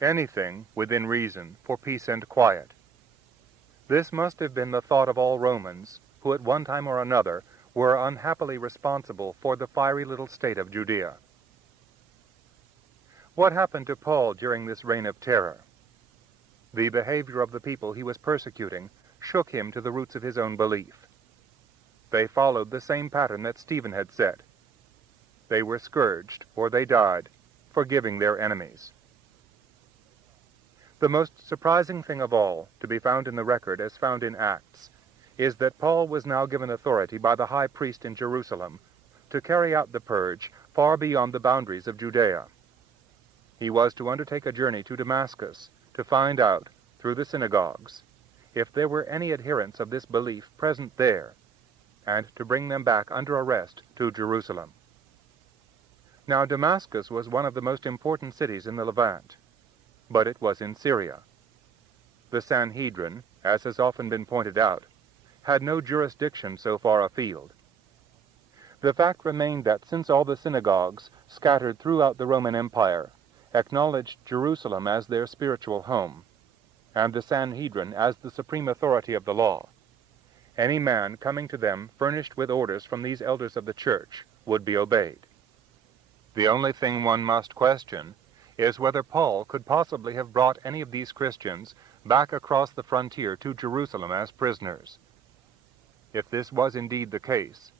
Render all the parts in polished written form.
anything within reason for peace and quiet. This must have been the thought of all Romans who at one time or another were unhappily responsible for the fiery little state of Judea. What happened to Paul during this reign of terror? The behavior of the people he was persecuting shook him to the roots of his own belief. They followed the same pattern that Stephen had set. They were scourged, or they died, forgiving their enemies. The most surprising thing of all, to be found in the record as found in Acts, is that Paul was now given authority by the high priest in Jerusalem to carry out the purge far beyond the boundaries of Judea. He was to undertake a journey to Damascus to find out, through the synagogues, if there were any adherents of this belief present there, and to bring them back under arrest to Jerusalem. Now Damascus was one of the most important cities in the Levant, but it was in Syria. The Sanhedrin, as has often been pointed out, had no jurisdiction so far afield. The fact remained that since all the synagogues scattered throughout the Roman Empire acknowledged Jerusalem as their spiritual home, and the Sanhedrin as the supreme authority of the law, any man coming to them furnished with orders from these elders of the church would be obeyed. The only thing one must question is whether Paul could possibly have brought any of these Christians back across the frontier to Jerusalem as prisoners. If this was indeed the case,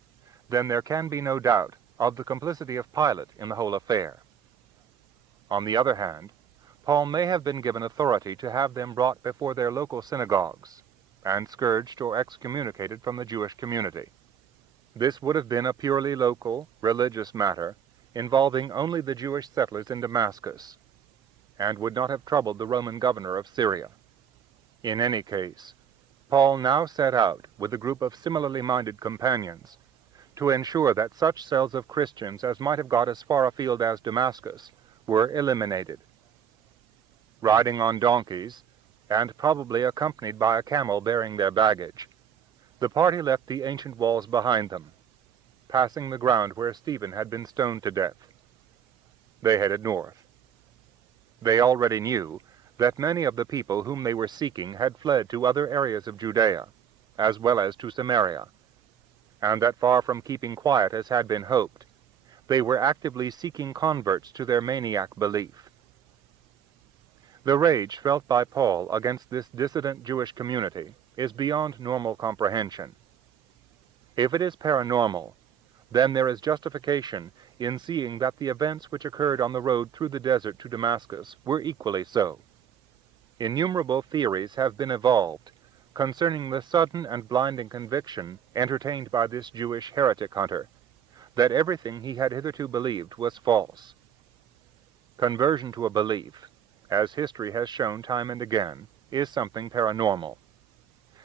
then there can be no doubt of the complicity of Pilate in the whole affair. On the other hand, Paul may have been given authority to have them brought before their local synagogues and scourged or excommunicated from the Jewish community. This would have been a purely local, religious matter involving only the Jewish settlers in Damascus, and would not have troubled the Roman governor of Syria. In any case, Paul now set out with a group of similarly minded companions to ensure that such cells of Christians as might have got as far afield as Damascus were eliminated. Riding on donkeys, and probably accompanied by a camel bearing their baggage, the party left the ancient walls behind them, passing the ground where Stephen had been stoned to death. They headed north. They already knew that many of the people whom they were seeking had fled to other areas of Judea, as well as to Samaria, and that far from keeping quiet as had been hoped, they were actively seeking converts to their maniac belief. The rage felt by Paul against this dissident Jewish community is beyond normal comprehension. If it is paranormal, then there is justification in seeing that the events which occurred on the road through the desert to Damascus were equally so. Innumerable theories have been evolved concerning the sudden and blinding conviction entertained by this Jewish heretic hunter that everything he had hitherto believed was false. Conversion to a belief, as history has shown time and again, is something paranormal.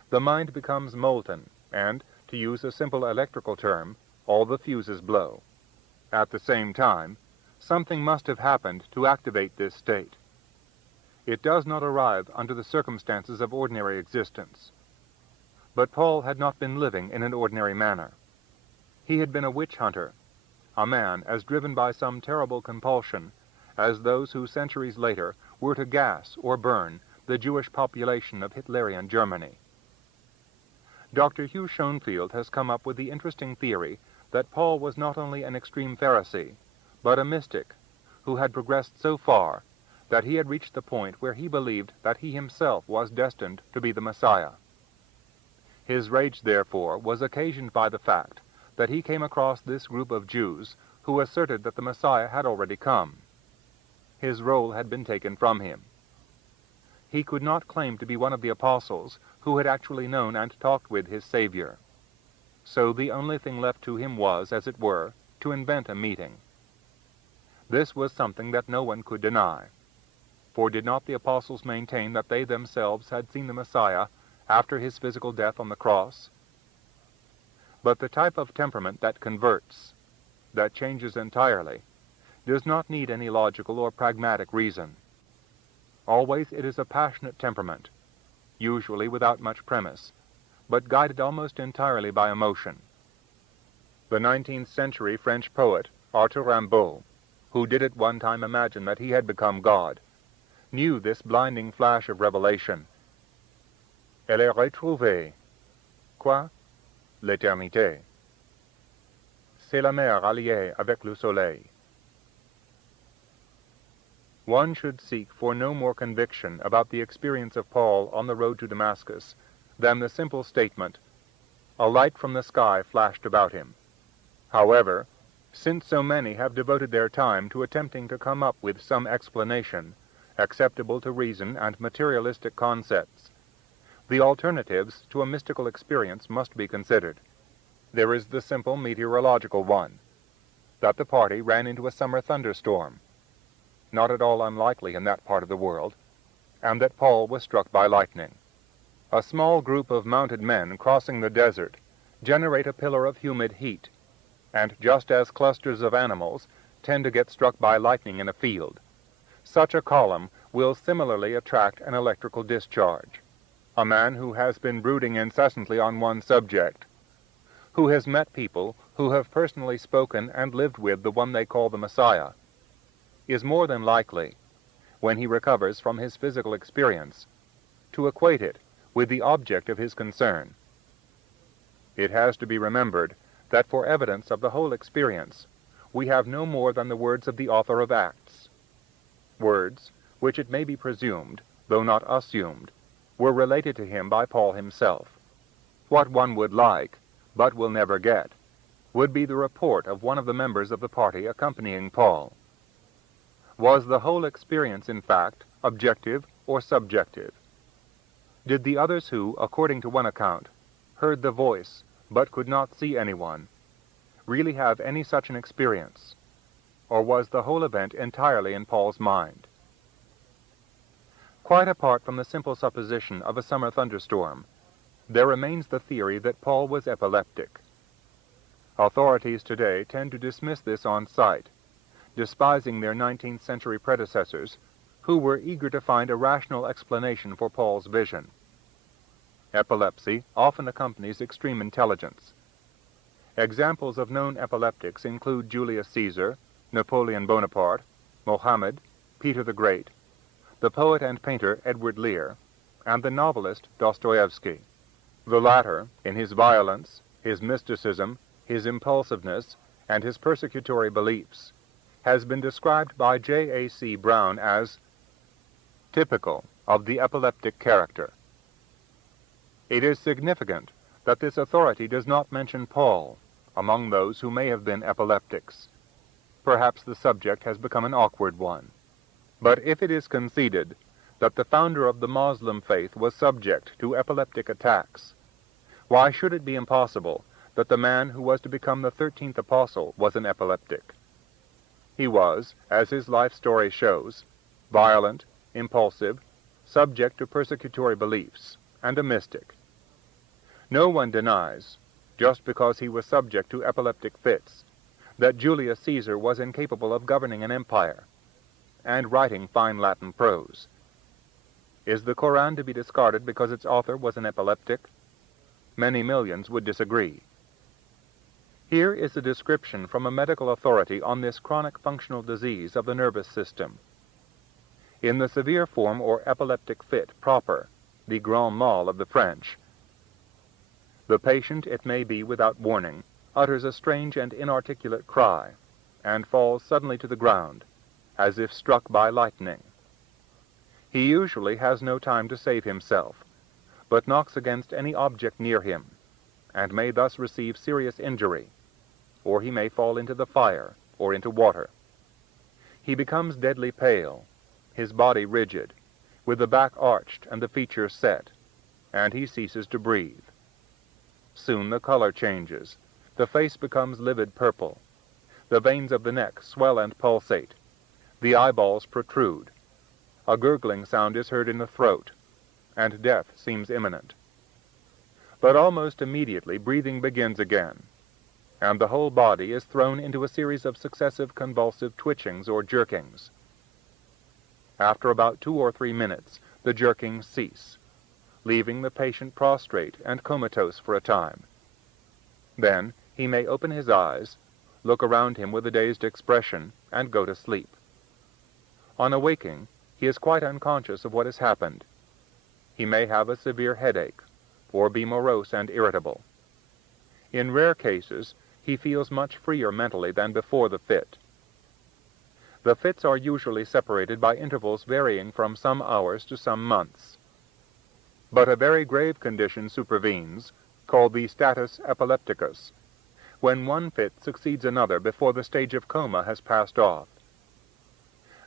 The mind becomes molten, and, to use a simple electrical term, all the fuses blow. At the same time, something must have happened to activate this state. It does not arrive under the circumstances of ordinary existence. But Paul had not been living in an ordinary manner. He had been a witch hunter, a man as driven by some terrible compulsion as those who centuries later were to gas or burn the Jewish population of Hitlerian Germany. Dr. Hugh Schoenfield has come up with the interesting theory that Paul was not only an extreme Pharisee, but a mystic who had progressed so far that he had reached the point where he believed that he himself was destined to be the Messiah. His rage, therefore, was occasioned by the fact that he came across this group of Jews who asserted that the Messiah had already come. His role had been taken from him. He could not claim to be one of the apostles who had actually known and talked with his Savior. So the only thing left to him was, as it were, to invent a meeting. This was something that no one could deny. For did not the apostles maintain that they themselves had seen the Messiah after his physical death on the cross? But the type of temperament that converts, that changes entirely, does not need any logical or pragmatic reason. Always it is a passionate temperament, usually without much premise, but guided almost entirely by emotion. The 19th century French poet, Arthur Rimbaud, who did at one time imagine that he had become God, knew this blinding flash of revelation. Elle est retrouvée. Quoi? L'éternité. C'est la mer alliée avec le soleil. One should seek for no more conviction about the experience of Paul on the road to Damascus than the simple statement, "A light from the sky flashed about him." However, since so many have devoted their time to attempting to come up with some explanation acceptable to reason and materialistic concepts, the alternatives to a mystical experience must be considered. There is the simple meteorological one, that the party ran into a summer thunderstorm, not at all unlikely in that part of the world, and that Paul was struck by lightning. A small group of mounted men crossing the desert generate a pillar of humid heat, and just as clusters of animals tend to get struck by lightning in a field, such a column will similarly attract an electrical discharge. A man who has been brooding incessantly on one subject, who has met people who have personally spoken and lived with the one they call the Messiah, is more than likely, when he recovers from his physical experience, to equate it with the object of his concern. It has to be remembered that for evidence of the whole experience, we have no more than the words of the author of Acts, words which it may be presumed, though not assumed, were related to him by Paul himself. What one would like, but will never get, would be the report of one of the members of the party accompanying Paul. Was the whole experience, in fact, objective or subjective? Did the others who, according to one account, heard the voice but could not see anyone, really have any such an experience, or was the whole event entirely in Paul's mind? Quite apart from the simple supposition of a summer thunderstorm, there remains the theory that Paul was epileptic. Authorities today tend to dismiss this on sight, despising their 19th century predecessors, who were eager to find a rational explanation for Paul's vision. Epilepsy often accompanies extreme intelligence. Examples of known epileptics include Julius Caesar, Napoleon Bonaparte, Mohammed, Peter the Great, the poet and painter Edward Lear, and the novelist Dostoevsky. The latter, in his violence, his mysticism, his impulsiveness, and his persecutory beliefs, has been described by J.A.C. Brown as typical of the epileptic character. It is significant that this authority does not mention Paul among those who may have been epileptics. Perhaps the subject has become an awkward one. But if it is conceded that the founder of the Moslem faith was subject to epileptic attacks, why should it be impossible that the man who was to become the 13th apostle was an epileptic? He was, as his life story shows, violent, impulsive, subject to persecutory beliefs, and a mystic. No one denies, just because he was subject to epileptic fits, that Julius Caesar was incapable of governing an empire and writing fine Latin prose. Is the Koran to be discarded because its author was an epileptic? Many millions would disagree. Here is a description from a medical authority on this chronic functional disease of the nervous system. In the severe form or epileptic fit proper, the grand mal of the French, the patient, it may be without warning, utters a strange and inarticulate cry, and falls suddenly to the ground, as if struck by lightning. He usually has no time to save himself, but knocks against any object near him, and may thus receive serious injury, or he may fall into the fire or into water. He becomes deadly pale, his body rigid, with the back arched and the features set, and he ceases to breathe. Soon the color changes, the face becomes livid purple, the veins of the neck swell and pulsate, the eyeballs protrude, a gurgling sound is heard in the throat, and death seems imminent. But almost immediately breathing begins again, and the whole body is thrown into a series of successive convulsive twitchings or jerkings. After about 2 or 3 minutes, the jerkings cease, leaving the patient prostrate and comatose for a time. Then he may open his eyes, look around him with a dazed expression, and go to sleep. On awaking, he is quite unconscious of what has happened. He may have a severe headache, or be morose and irritable. In rare cases, he feels much freer mentally than before the fit. The fits are usually separated by intervals varying from some hours to some months. But a very grave condition supervenes, called the status epilepticus, when one fit succeeds another before the stage of coma has passed off.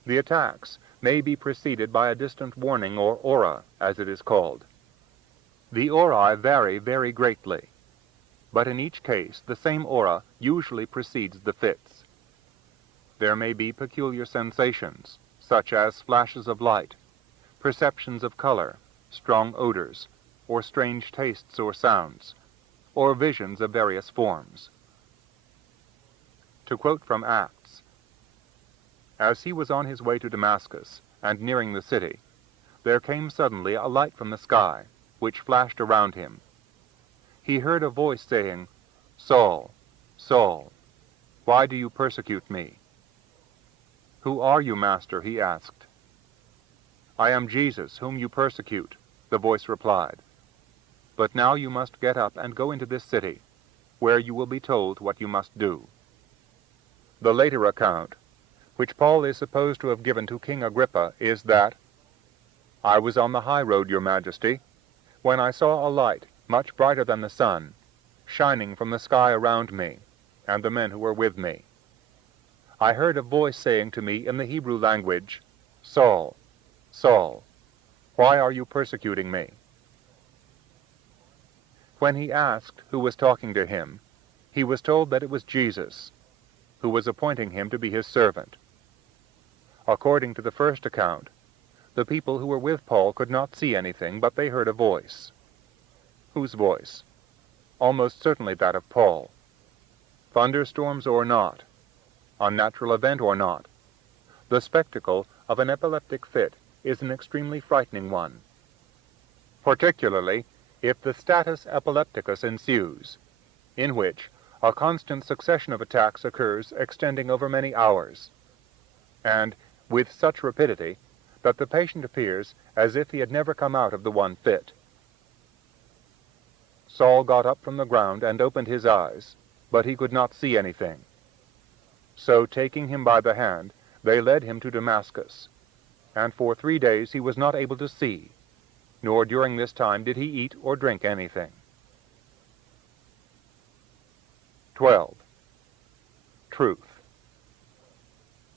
The attacks may be preceded by a distant warning, or aura, as it is called. The aurae vary very greatly, but in each case the same aura usually precedes the fits. There may be peculiar sensations, such as flashes of light, perceptions of color, strong odors, or strange tastes or sounds, or visions of various forms. To quote from Acts, "As he was on his way to Damascus, and nearing the city, there came suddenly a light from the sky, which flashed around him. He heard a voice saying, 'Saul, Saul, why do you persecute me?' 'Who are you, Master?' he asked. 'I am Jesus, whom you persecute,' the voice replied. 'But now you must get up and go into this city, where you will be told what you must do.'" The later account, which Paul is supposed to have given to King Agrippa, is that, "I was on the high road, your Majesty, when I saw a light, much brighter than the sun, shining from the sky around me, and the men who were with me. I heard a voice saying to me in the Hebrew language, 'Saul, Saul, why are you persecuting me?' When he asked who was talking to him, he was told that it was Jesus, who was appointing him to be his servant. According to the first account, the people who were with Paul could not see anything, but they heard a voice. Whose voice? Almost certainly that of Paul. Thunderstorms or not, unnatural event or not, the spectacle of an epileptic fit is an extremely frightening one, particularly if the status epilepticus ensues, in which a constant succession of attacks occurs extending over many hours, and with such rapidity that the patient appears as if he had never come out of the one fit. Saul got up from the ground and opened his eyes, but he could not see anything. So, taking him by the hand, they led him to Damascus, and for 3 days he was not able to see, nor during this time did he eat or drink anything. 12. Truth.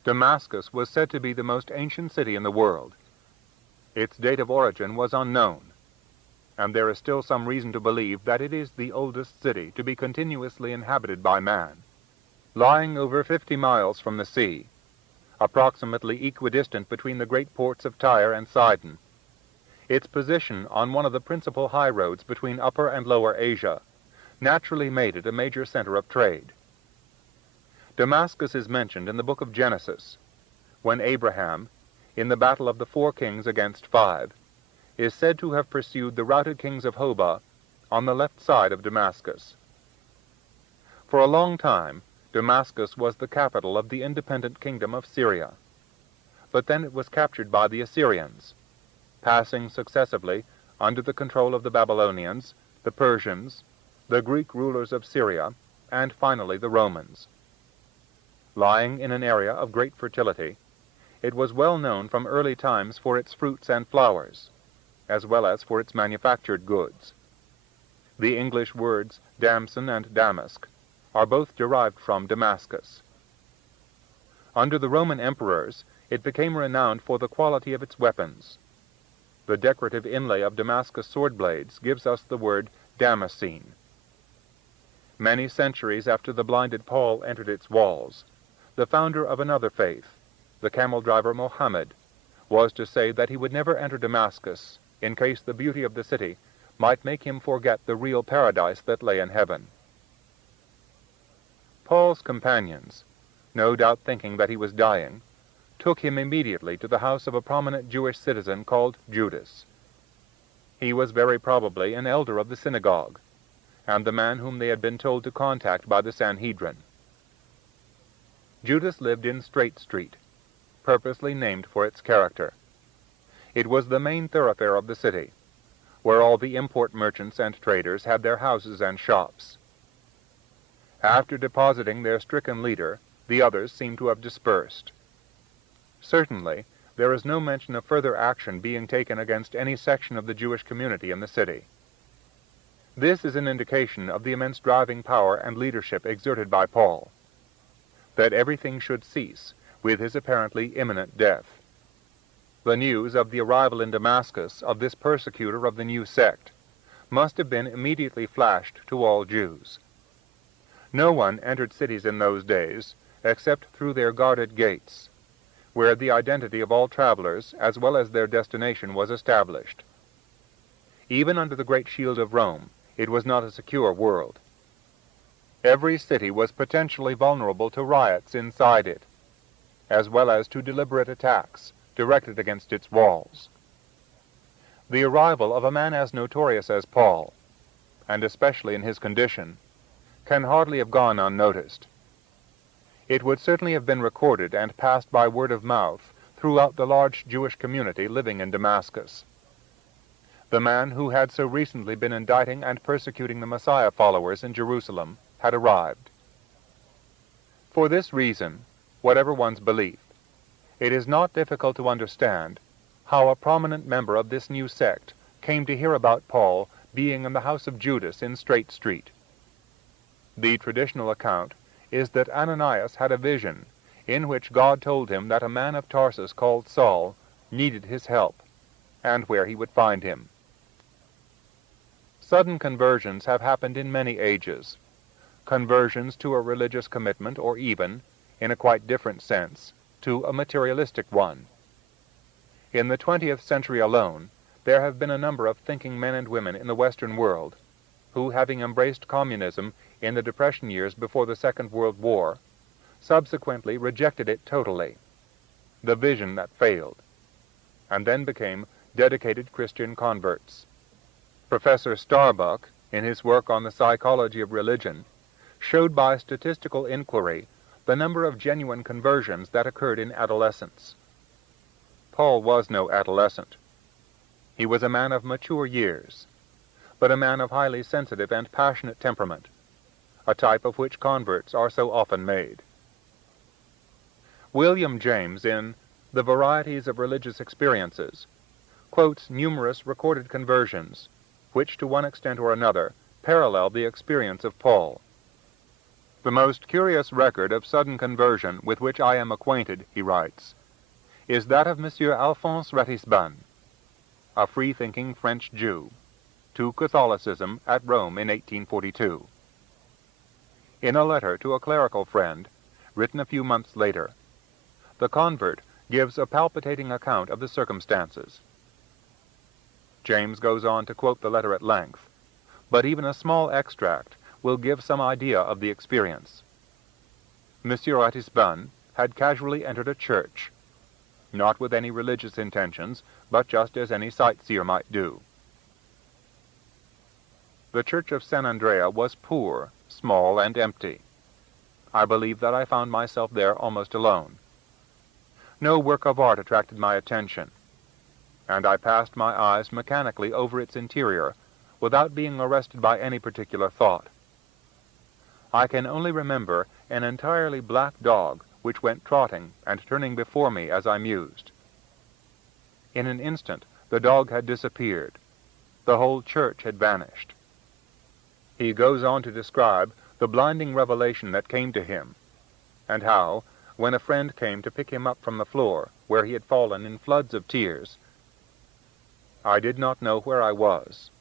Damascus was said to be the most ancient city in the world. Its date of origin was unknown, and there is still some reason to believe that it is the oldest city to be continuously inhabited by man. Lying over 50 miles from the sea, approximately equidistant between the great ports of Tyre and Sidon, its position on one of the principal high roads between Upper and Lower Asia naturally made it a major center of trade. Damascus is mentioned in the book of Genesis, when Abraham, in the battle of the 4 kings against 5, is said to have pursued the routed kings of Hobah on the left side of Damascus. For a long time, Damascus was the capital of the independent kingdom of Syria, but then it was captured by the Assyrians, passing successively under the control of the Babylonians, the Persians, the Greek rulers of Syria, and finally the Romans. Lying in an area of great fertility, it was well known from early times for its fruits and flowers, as well as for its manufactured goods. The English words damson and damask are both derived from Damascus. Under the Roman emperors, it became renowned for the quality of its weapons. The decorative inlay of Damascus sword blades gives us the word Damascene. Many centuries after the blinded Paul entered its walls, the founder of another faith, the camel driver Mohammed, was to say that he would never enter Damascus in case the beauty of the city might make him forget the real paradise that lay in heaven. Paul's companions, no doubt thinking that he was dying, took him immediately to the house of a prominent Jewish citizen called Judas. He was very probably an elder of the synagogue, and the man whom they had been told to contact by the Sanhedrin. Judas lived in Straight Street, purposely named for its character. It was the main thoroughfare of the city, where all the import merchants and traders had their houses and shops. After depositing their stricken leader, the others seem to have dispersed. Certainly, there is no mention of further action being taken against any section of the Jewish community in the city. This is an indication of the immense driving power and leadership exerted by Paul, that everything should cease with his apparently imminent death. The news of the arrival in Damascus of this persecutor of the new sect must have been immediately flashed to all Jews. No one entered cities in those days except through their guarded gates, where the identity of all travelers as well as their destination was established. Even under the great shield of Rome, it was not a secure world. Every city was potentially vulnerable to riots inside it, as well as to deliberate attacks directed against its walls. The arrival of a man as notorious as Paul, and especially in his condition, can hardly have gone unnoticed. It would certainly have been recorded and passed by word of mouth throughout the large Jewish community living in Damascus. The man who had so recently been indicting and persecuting the Messiah followers in Jerusalem had arrived. For this reason, whatever one's belief, it is not difficult to understand how a prominent member of this new sect came to hear about Paul being in the house of Judas in Straight Street. The traditional account is that Ananias had a vision in which God told him that a man of Tarsus called Saul needed his help, and where he would find him. Sudden conversions have happened in many ages, conversions to a religious commitment, or even, in a quite different sense, to a materialistic one. In the 20th century alone, there have been a number of thinking men and women in the Western world who, having embraced communism in the Depression years before the Second World War, subsequently rejected it totally, the vision that failed, and then became dedicated Christian converts. Professor Starbuck, in his work on the psychology of religion, showed by statistical inquiry the number of genuine conversions that occurred in adolescence. Paul was no adolescent. He was a man of mature years, but a man of highly sensitive and passionate temperament, a type of which converts are so often made. William James, in The Varieties of Religious Experiences, quotes numerous recorded conversions, which to one extent or another parallel the experience of Paul. The most curious record of sudden conversion with which I am acquainted, he writes, is that of Monsieur Alphonse Ratisbonne, a free-thinking French Jew, to Catholicism at Rome in 1842. In a letter to a clerical friend, written a few months later, the convert gives a palpitating account of the circumstances. James goes on to quote the letter at length, but even a small extract will give some idea of the experience. Monsieur Ratisbonne had casually entered a church, not with any religious intentions, but just as any sightseer might do. The church of San Andrea was poor, small, and empty. I believe that I found myself there almost alone. No work of art attracted my attention, and I passed my eyes mechanically over its interior without being arrested by any particular thought. I can only remember an entirely black dog which went trotting and turning before me as I mused. In an instant, the dog had disappeared. The whole church had vanished. He goes on to describe the blinding revelation that came to him, and how, when a friend came to pick him up from the floor, where he had fallen in floods of tears, I did not know where I was.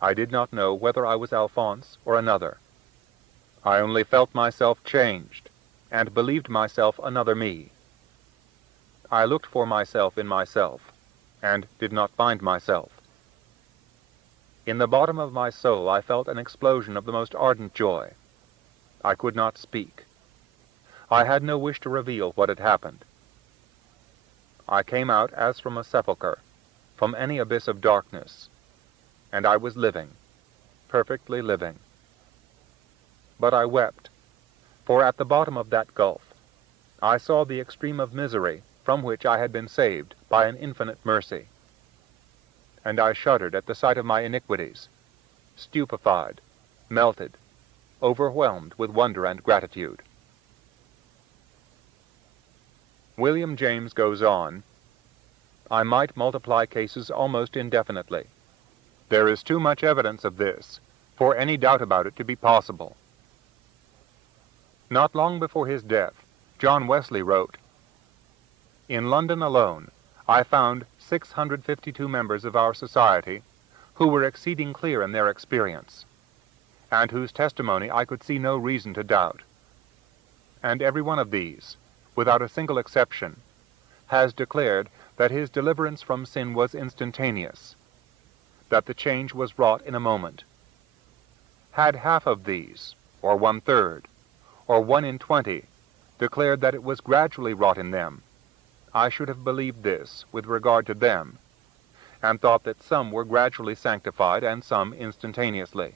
I did not know whether I was Alphonse or another. I only felt myself changed, and believed myself another me. I looked for myself in myself, and did not find myself. In the bottom of my soul I felt an explosion of the most ardent joy. I could not speak. I had no wish to reveal what had happened. I came out as from a sepulchre, from any abyss of darkness, and I was living, perfectly living. But I wept, for at the bottom of that gulf I saw the extreme of misery from which I had been saved by an infinite mercy. And I shuddered at the sight of my iniquities, stupefied, melted, overwhelmed with wonder and gratitude. William James goes on, I might multiply cases almost indefinitely. There is too much evidence of this for any doubt about it to be possible. Not long before his death, John Wesley wrote, In London alone, I found 652 members of our society who were exceeding clear in their experience, and whose testimony I could see no reason to doubt. And every one of these, without a single exception, has declared that his deliverance from sin was instantaneous, that the change was wrought in a moment. Had half of these, or 1/3, or 1 in 20, declared that it was gradually wrought in them, I should have believed this with regard to them, and thought that some were gradually sanctified and some instantaneously.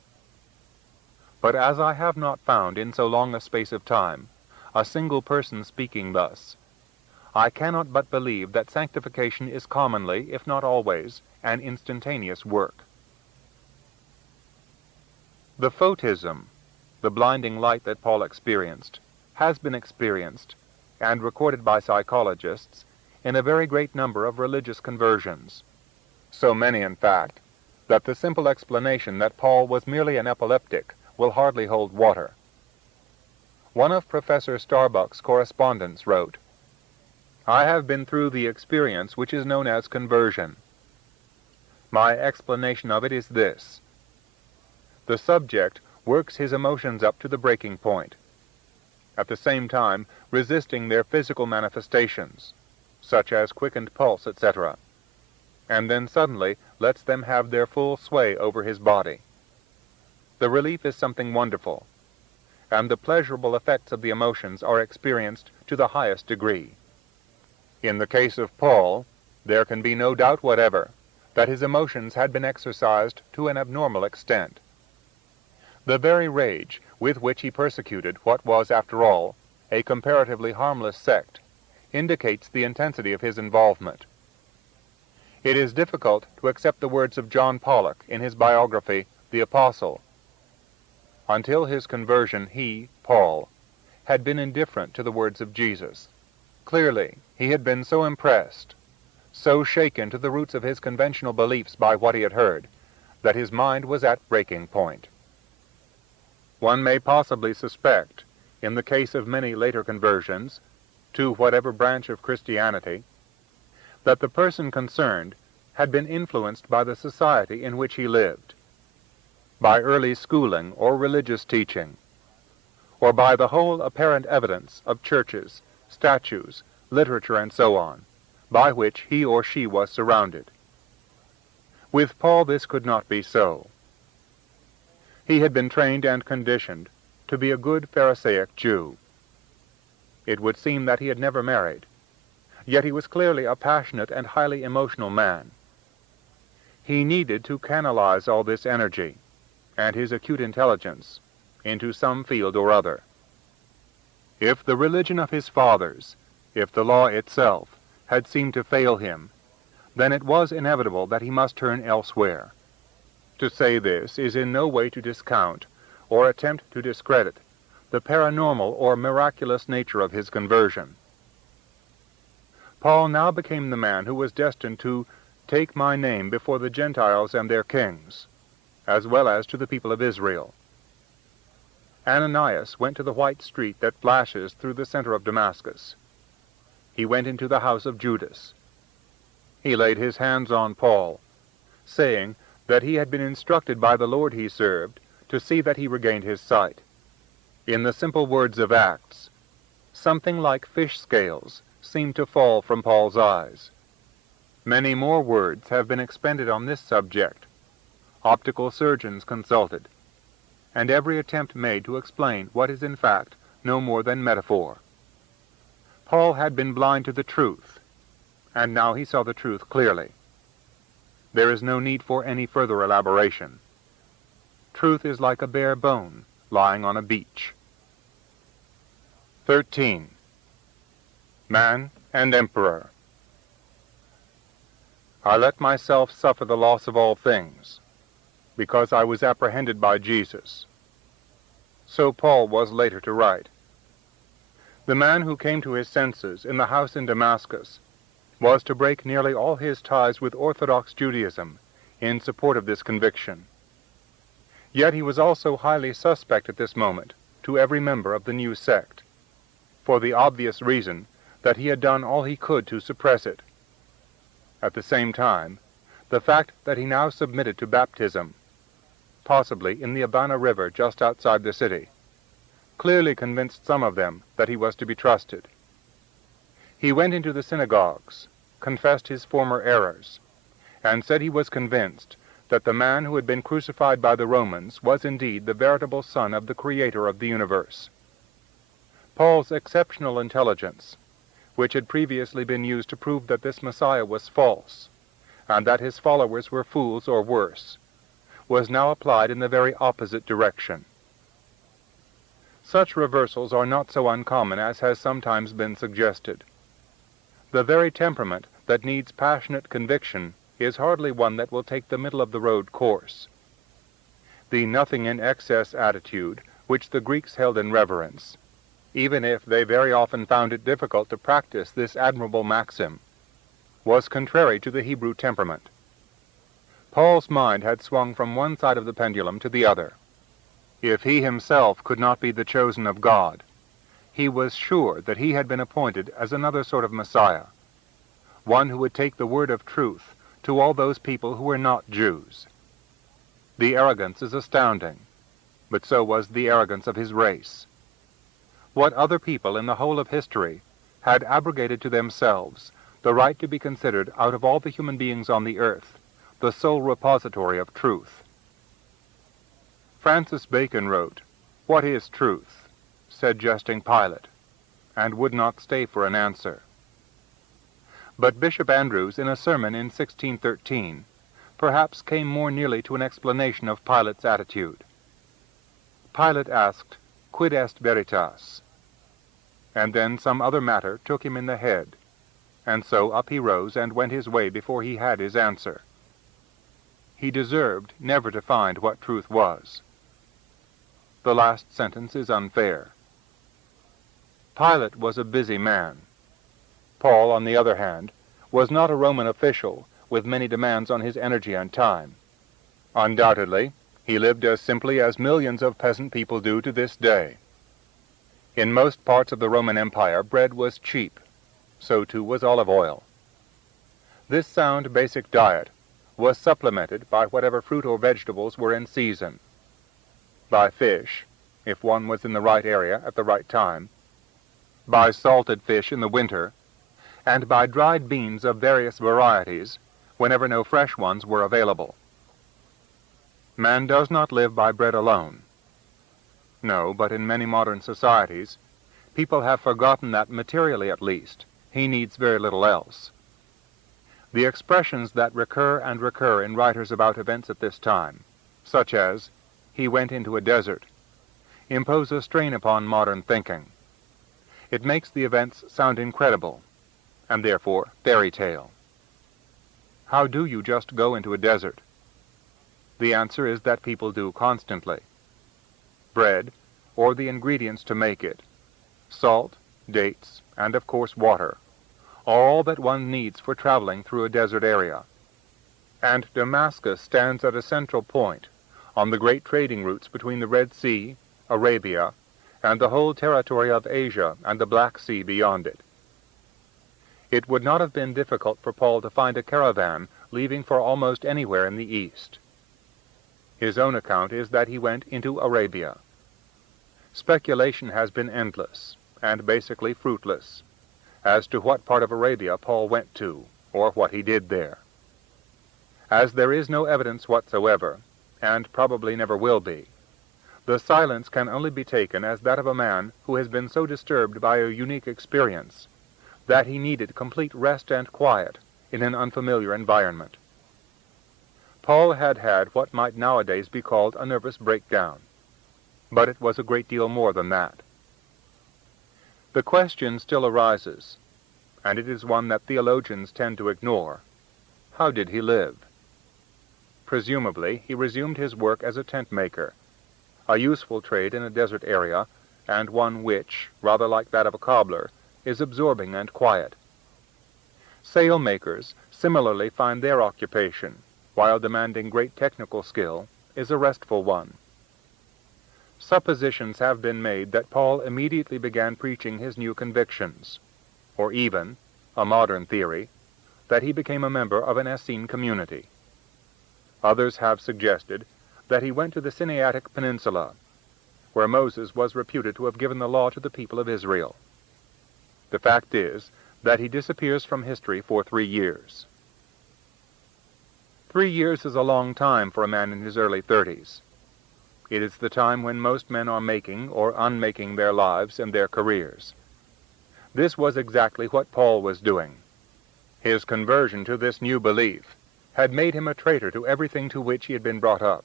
But as I have not found in so long a space of time a single person speaking thus, I cannot but believe that sanctification is commonly, if not always, an instantaneous work. The photism, the blinding light that Paul experienced, has been experienced and recorded by psychologists in a very great number of religious conversions. So many, in fact, that the simple explanation that Paul was merely an epileptic will hardly hold water. One of Professor Starbuck's correspondents wrote, I have been through the experience which is known as conversion. My explanation of it is this. The subject works his emotions up to the breaking point, at the same time resisting their physical manifestations, such as quickened pulse, etc., and then suddenly lets them have their full sway over his body. The relief is something wonderful, and the pleasurable effects of the emotions are experienced to the highest degree. In the case of Paul, there can be no doubt whatever that his emotions had been exercised to an abnormal extent. The very rage with which he persecuted what was, after all, a comparatively harmless sect indicates the intensity of his involvement. It is difficult to accept the words of John Pollock in his biography, The Apostle. Until his conversion, he, Paul, had been indifferent to the words of Jesus. Clearly, he had been so impressed, so shaken to the roots of his conventional beliefs by what he had heard, that his mind was at breaking point. One may possibly suspect, in the case of many later conversions, to whatever branch of Christianity, that the person concerned had been influenced by the society in which he lived, by early schooling or religious teaching, or by the whole apparent evidence of churches, statues, literature, and so on, by which he or she was surrounded. With Paul this could not be so. He had been trained and conditioned to be a good Pharisaic Jew. It would seem that he had never married, yet he was clearly a passionate and highly emotional man. He needed to canalize all this energy and his acute intelligence into some field or other. If the religion of his fathers, if the law itself, had seemed to fail him, then it was inevitable that he must turn elsewhere. To say this is in no way to discount or attempt to discredit the paranormal or miraculous nature of his conversion. Paul now became the man who was destined to take my name before the Gentiles and their kings, as well as to the people of Israel. Ananias went to the white street that flashes through the center of Damascus. He went into the house of Judas. He laid his hands on Paul, saying that he had been instructed by the Lord he served to see that he regained his sight. In the simple words of Acts, something like fish scales seemed to fall from Paul's eyes. Many more words have been expended on this subject, optical surgeons consulted, and every attempt made to explain what is in fact no more than metaphor. Paul had been blind to the truth, and now he saw the truth clearly. There is no need for any further elaboration. Truth is like a bare bone lying on a beach. 13. Man, and emperor. I let myself suffer the loss of all things, because I was apprehended by Jesus. So Paul was later to write. The man who came to his senses in the house in Damascus was to break nearly all his ties with Orthodox Judaism in support of this conviction. Yet he was also highly suspect at this moment to every member of the new sect, for the obvious reason that he had done all he could to suppress it. At the same time, the fact that he now submitted to baptism, possibly in the Abana River just outside the city, clearly convinced some of them that he was to be trusted. He went into the synagogues, confessed his former errors, and said he was convinced that the man who had been crucified by the Romans was indeed the veritable Son of the Creator of the universe. Paul's exceptional intelligence, which had previously been used to prove that this Messiah was false, and that his followers were fools or worse, was now applied in the very opposite direction. Such reversals are not so uncommon as has sometimes been suggested. The very temperament that needs passionate conviction is hardly one that will take the middle-of-the-road course. The nothing-in-excess attitude, which the Greeks held in reverence, even if they very often found it difficult to practice this admirable maxim, was contrary to the Hebrew temperament. Paul's mind had swung from one side of the pendulum to the other. If he himself could not be the chosen of God, he was sure that he had been appointed as another sort of Messiah, one who would take the word of truth to all those people who were not Jews. The arrogance is astounding, but so was the arrogance of his race. What other people in the whole of history had abrogated to themselves the right to be considered out of all the human beings on the earth the sole repository of truth. Francis Bacon wrote, "What is truth?" said jesting Pilate, and would not stay for an answer. But Bishop Andrews, in a sermon in 1613, perhaps came more nearly to an explanation of Pilate's attitude. Pilate asked, "Quid est veritas?" And then some other matter took him in the head, and so up he rose and went his way before he had his answer. He deserved never to find what truth was. The last sentence is unfair. Pilate was a busy man. Paul, on the other hand, was not a Roman official with many demands on his energy and time. Undoubtedly, he lived as simply as millions of peasant people do to this day. In most parts of the Roman Empire, bread was cheap. So too was olive oil. This sound basic diet was supplemented by whatever fruit or vegetables were in season, by fish, if one was in the right area at the right time, by salted fish in the winter, and by dried beans of various varieties whenever no fresh ones were available. Man does not live by bread alone. No, but in many modern societies, people have forgotten that, materially at least, he needs very little else. The expressions that recur and recur in writers about events at this time, such as, "he went into a desert," impose a strain upon modern thinking. It makes the events sound incredible, and therefore fairy tale. How do you just go into a desert? The answer is that people do constantly. Bread, or the ingredients to make it, salt, dates, and of course water, are all that one needs for traveling through a desert area. And Damascus stands at a central point on the great trading routes between the Red Sea, Arabia, and the whole territory of Asia and the Black Sea beyond it. It would not have been difficult for Paul to find a caravan leaving for almost anywhere in the East. His own account is that he went into Arabia. Speculation has been endless, and basically fruitless, as to what part of Arabia Paul went to, or what he did there. As there is no evidence whatsoever, and probably never will be, the silence can only be taken as that of a man who has been so disturbed by a unique experience that he needed complete rest and quiet in an unfamiliar environment. Paul had had what might nowadays be called a nervous breakdown, but it was a great deal more than that. The question still arises, and it is one that theologians tend to ignore. How did he live? Presumably, he resumed his work as a tent maker, a useful trade in a desert area, and one which, rather like that of a cobbler, is absorbing and quiet. Sailmakers similarly find their occupation, while demanding great technical skill, is a restful one. Suppositions have been made that Paul immediately began preaching his new convictions, or even, a modern theory, that he became a member of an Essene community. Others have suggested that he went to the Sinaitic Peninsula, where Moses was reputed to have given the law to the people of Israel. The fact is that he disappears from history for 3 years. 3 years is a long time for a man in his early 30s. It is the time when most men are making or unmaking their lives and their careers. This was exactly what Paul was doing. His conversion to this new belief had made him a traitor to everything to which he had been brought up.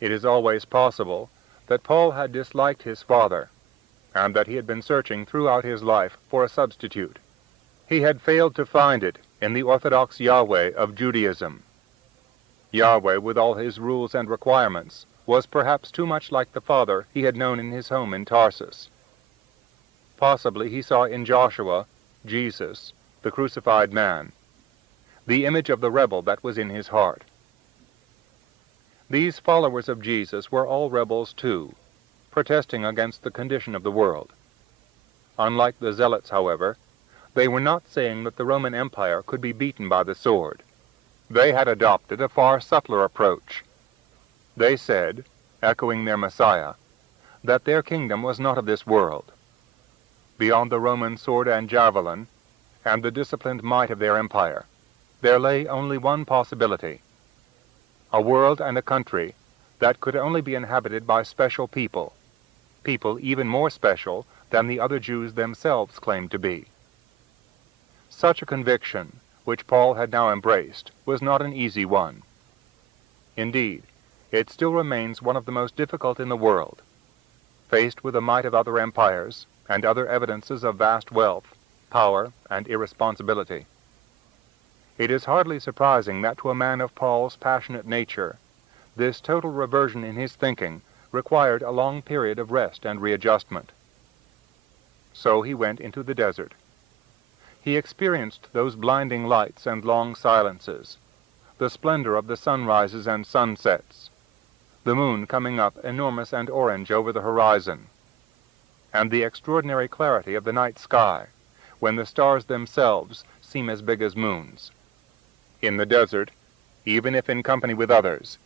It is always possible that Paul had disliked his father, and that he had been searching throughout his life for a substitute. He had failed to find it in the orthodox Yahweh of Judaism. Yahweh, with all his rules and requirements, was perhaps too much like the father he had known in his home in Tarsus. Possibly he saw in Joshua, Jesus, the crucified man, the image of the rebel that was in his heart. These followers of Jesus were all rebels too, protesting against the condition of the world. Unlike the Zealots, however, they were not saying that the Roman Empire could be beaten by the sword. They had adopted a far subtler approach. They said, echoing their Messiah, that their kingdom was not of this world. Beyond the Roman sword and javelin, and the disciplined might of their empire, there lay only one possibility: a world and a country that could only be inhabited by special people, people even more special than the other Jews themselves claimed to be. Such a conviction, which Paul had now embraced, was not an easy one. Indeed, it still remains one of the most difficult in the world. Faced with the might of other empires and other evidences of vast wealth, power, and irresponsibility, it is hardly surprising that to a man of Paul's passionate nature, this total reversion in his thinking required a long period of rest and readjustment. So he went into the desert. He experienced those blinding lights and long silences, the splendor of the sunrises and sunsets, the moon coming up enormous and orange over the horizon, and the extraordinary clarity of the night sky, when the stars themselves seem as big as moons. In the desert, even if in company with others,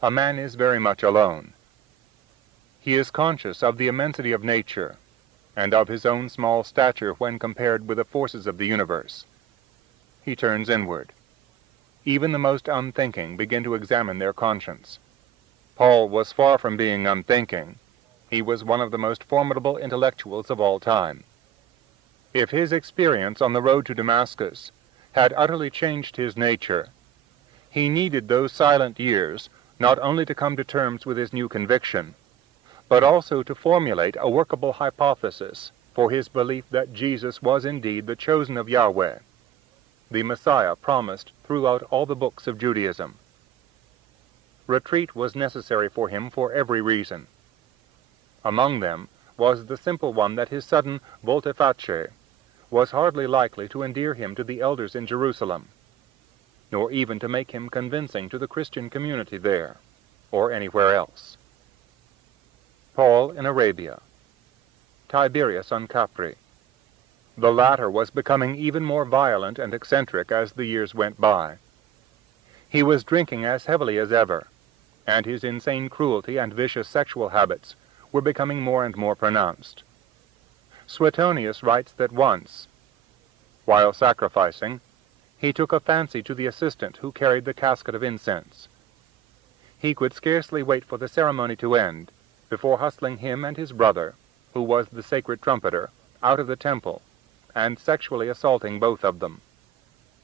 a man is very much alone. He is conscious of the immensity of nature, and of his own small stature when compared with the forces of the universe. He turns inward. Even the most unthinking begin to examine their conscience. Paul was far from being unthinking. He was one of the most formidable intellectuals of all time. If his experience on the road to Damascus had utterly changed his nature, he needed those silent years not only to come to terms with his new conviction, but also to formulate a workable hypothesis for his belief that Jesus was indeed the chosen of Yahweh, the Messiah promised throughout all the books of Judaism. Retreat was necessary for him for every reason. Among them was the simple one that his sudden volte-face was hardly likely to endear him to the elders in Jerusalem, nor even to make him convincing to the Christian community there, or anywhere else. Paul in Arabia, Tiberius on Capri. The latter was becoming even more violent and eccentric as the years went by. He was drinking as heavily as ever, and his insane cruelty and vicious sexual habits were becoming more and more pronounced. Suetonius writes that once, while sacrificing, he took a fancy to the assistant who carried the casket of incense. He could scarcely wait for the ceremony to end before hustling him and his brother, who was the sacred trumpeter, out of the temple, and sexually assaulting both of them.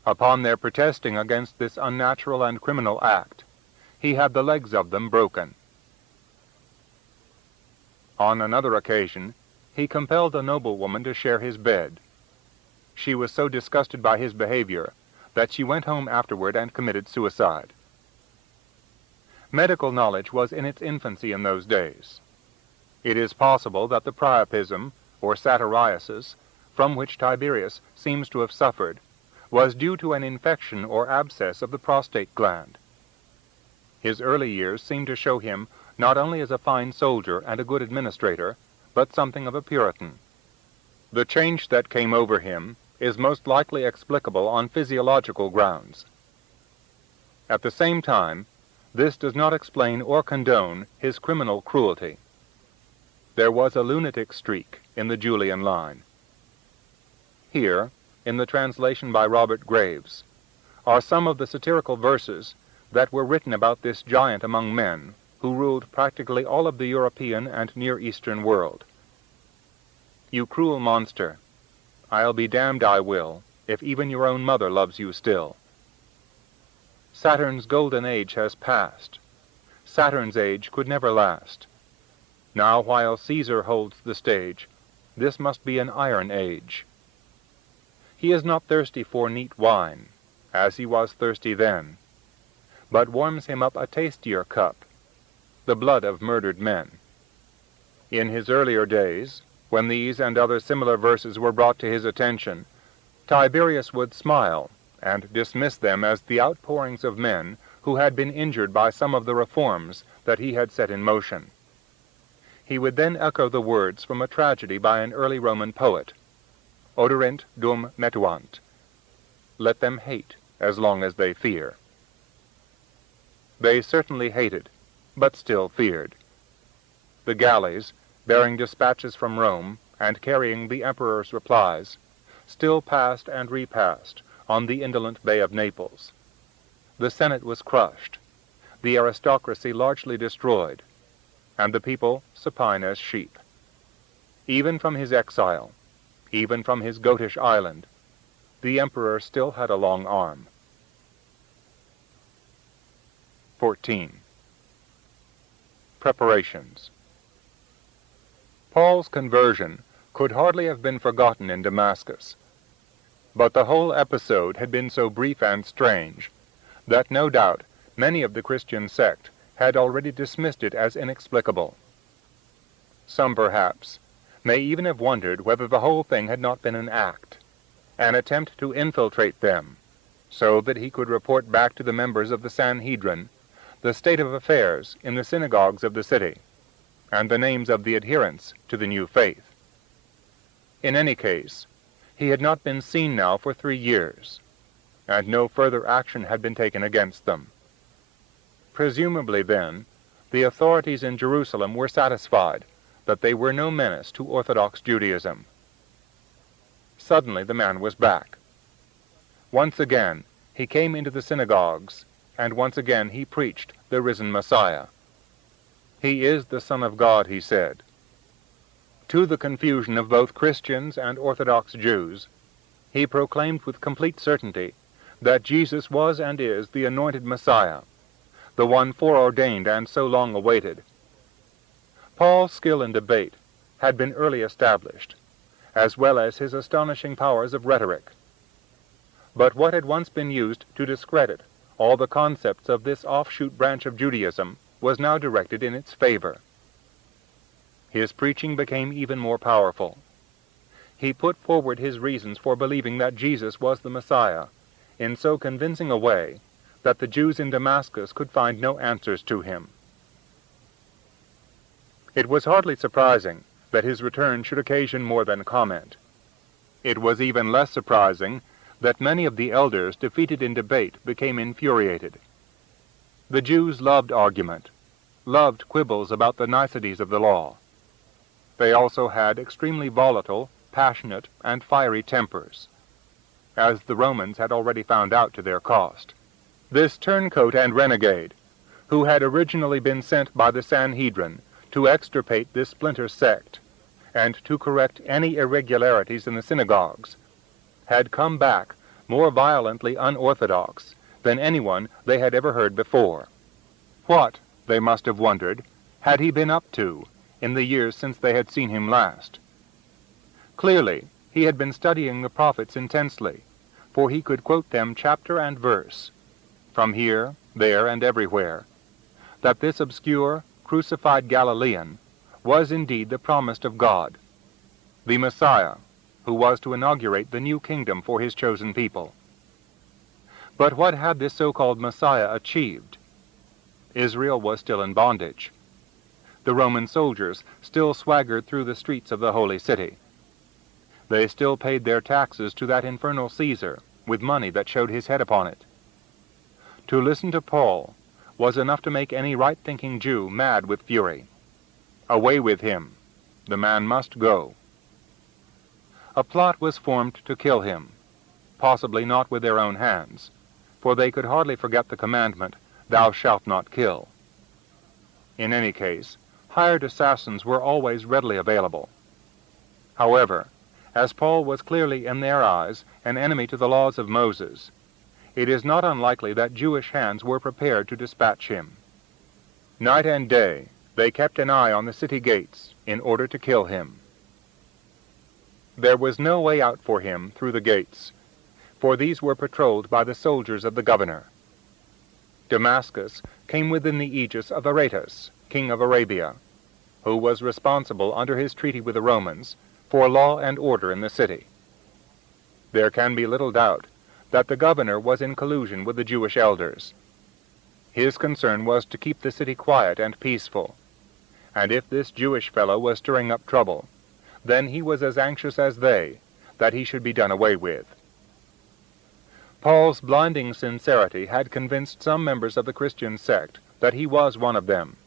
Upon their protesting against this unnatural and criminal act, he had the legs of them broken. On another occasion, he compelled a noblewoman to share his bed. she was so disgusted by his behavior that she went home afterward and committed suicide. Medical knowledge was in its infancy in those days. It is possible that the priapism, or satyriasis, from which Tiberius seems to have suffered, was due to an infection or abscess of the prostate gland. His early years seem to show him not only as a fine soldier and a good administrator, but something of a Puritan. The change that came over him is most likely explicable on physiological grounds. At the same time, this does not explain or condone his criminal cruelty. There was a lunatic streak in the Julian line. Here, in the translation by Robert Graves, are some of the satirical verses that were written about this giant among men who ruled practically all of the European and Near Eastern world. You cruel monster, I'll be damned I will, if even your own mother loves you still. Saturn's golden age has passed. Saturn's age could never last. Now while Caesar holds the stage, this must be an iron age. He is not thirsty for neat wine, as he was thirsty then, but warms him up a tastier cup, the blood of murdered men. In his earlier days, when these and other similar verses were brought to his attention, Tiberius would smile and dismiss them as the outpourings of men who had been injured by some of the reforms that he had set in motion. He would then echo the words from a tragedy by an early Roman poet, Oderint dum metuant. Let them hate as long as they fear. They certainly hated, but still feared. The galleys, bearing dispatches from Rome and carrying the emperor's replies, still passed and repassed on the indolent Bay of Naples. The Senate was crushed, the aristocracy largely destroyed, and the people supine as sheep. Even from his exile, even from his goatish island, the emperor still had a long arm. 14. Preparations. Paul's conversion could hardly have been forgotten in Damascus, but the whole episode had been so brief and strange that no doubt many of the Christian sect had already dismissed it as inexplicable. Some, perhaps, may even have wondered whether the whole thing had not been an act, an attempt to infiltrate them, so that he could report back to the members of the Sanhedrin the state of affairs in the synagogues of the city, and the names of the adherents to the new faith. In any case, he had not been seen now for 3 years, and no further action had been taken against them. Presumably, then, the authorities in Jerusalem were satisfied that they were no menace to Orthodox Judaism. Suddenly the man was back. Once again he came into the synagogues, and once again he preached the risen Messiah. He is the Son of God, he said. To the confusion of both Christians and Orthodox Jews, he proclaimed with complete certainty that Jesus was and is the anointed Messiah, the one foreordained and so long awaited. Paul's skill in debate had been early established, as well as his astonishing powers of rhetoric. But what had once been used to discredit all the concepts of this offshoot branch of Judaism was now directed in its favor. His preaching became even more powerful. He put forward his reasons for believing that Jesus was the Messiah in so convincing a way that the Jews in Damascus could find no answers to him. It was hardly surprising that his return should occasion more than comment. It was even less surprising that many of the elders defeated in debate became infuriated. The Jews loved argument, loved quibbles about the niceties of the law. They also had extremely volatile, passionate, and fiery tempers, as the Romans had already found out to their cost. This turncoat and renegade, who had originally been sent by the Sanhedrin to extirpate this splinter sect and to correct any irregularities in the synagogues, had come back more violently unorthodox than anyone they had ever heard before. What, they must have wondered, had he been up to in the years since they had seen him last? Clearly, He had been studying the prophets intensely, for he could quote them chapter and verse, from here, there, and everywhere, that this obscure, crucified Galilean was indeed the promised of God, the Messiah, who was to inaugurate the new kingdom for his chosen people. But what had this so-called Messiah achieved? Israel was still in bondage. The Roman soldiers still swaggered through the streets of the holy city. They still paid their taxes to that infernal Caesar with money that showed his head upon it. To listen to Paul was enough to make any right-thinking Jew mad with fury. Away with him. The man must go. A plot was formed to kill him, possibly not with their own hands, for they could hardly forget the commandment, "Thou shalt not kill." In any case, hired assassins were always readily available. However, as Paul was clearly in their eyes an enemy to the laws of Moses, it is not unlikely that Jewish hands were prepared to dispatch him. Night and day they kept an eye on the city gates in order to kill him. There was no way out for him through the gates, for these were patrolled by the soldiers of the governor. Damascus came within the aegis of Aretas, king of Arabia, who was responsible under his treaty with the Romans for law and order in the city. There can be little doubt that the governor was in collusion with the Jewish elders. His concern was to keep the city quiet and peaceful, and if this Jewish fellow was stirring up trouble, then he was as anxious as they that he should be done away with. Paul's blinding sincerity had convinced some members of the Christian sect that he was one of them,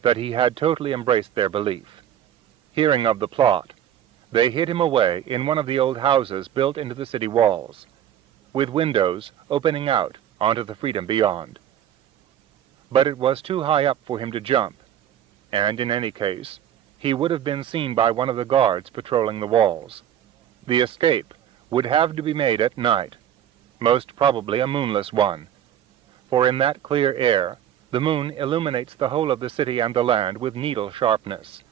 that he had totally embraced their belief. Hearing of the plot, they hid him away in one of the old houses built into the city walls, with windows opening out onto the freedom beyond. But it was too high up for him to jump, and in any case, he would have been seen by one of the guards patrolling the walls. The escape would have to be made at night, most probably a moonless one, for in that clear air the moon illuminates the whole of the city and the land with needle sharpness.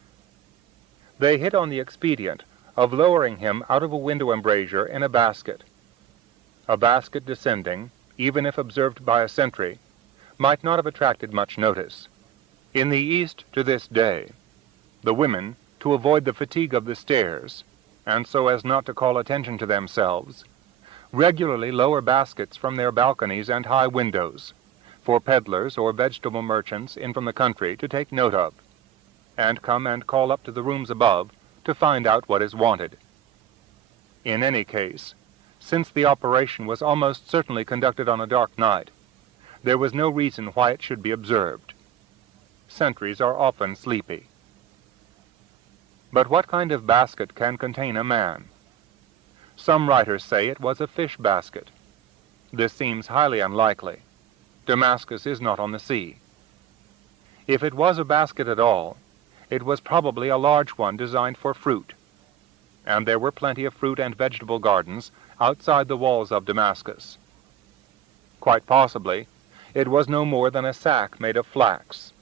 They hit on the expedient of lowering him out of a window embrasure in a basket. A basket descending, even if observed by a sentry, might not have attracted much notice. In the East to this day, the women, to avoid the fatigue of the stairs, and so as not to call attention to themselves, regularly lower baskets from their balconies and high windows, for peddlers or vegetable merchants in from the country to take note of, and come and call up to the rooms above to find out what is wanted. In any case, since the operation was almost certainly conducted on a dark night, there was no reason why it should be observed. Sentries are often sleepy. But what kind of basket can contain a man? Some writers say it was a fish basket. This seems highly unlikely. Damascus is not on the sea. If it was a basket at all, it was probably a large one designed for fruit, and there were plenty of fruit and vegetable gardens outside the walls of Damascus. Quite possibly, it was no more than a sack made of flax,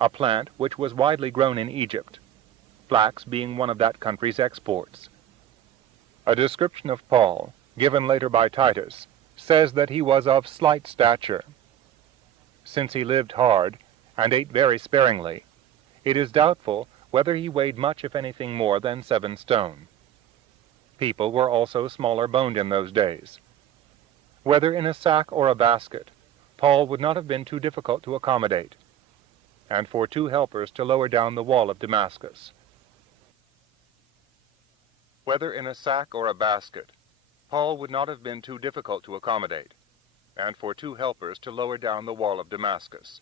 a plant which was widely grown in Egypt, flax being one of that country's exports. A description of Paul, given later by Titus, says that he was of slight stature. Since he lived hard and ate very sparingly, it is doubtful whether he weighed much, if anything, more than 7 stone. People were also smaller boned in those days. Whether in a sack or a basket, Paul would not have been too difficult to accommodate, and for 2 helpers to lower down the wall of Damascus. Whether in a sack or a basket, Paul would not have been too difficult to accommodate, and for 2 helpers to lower down the wall of Damascus.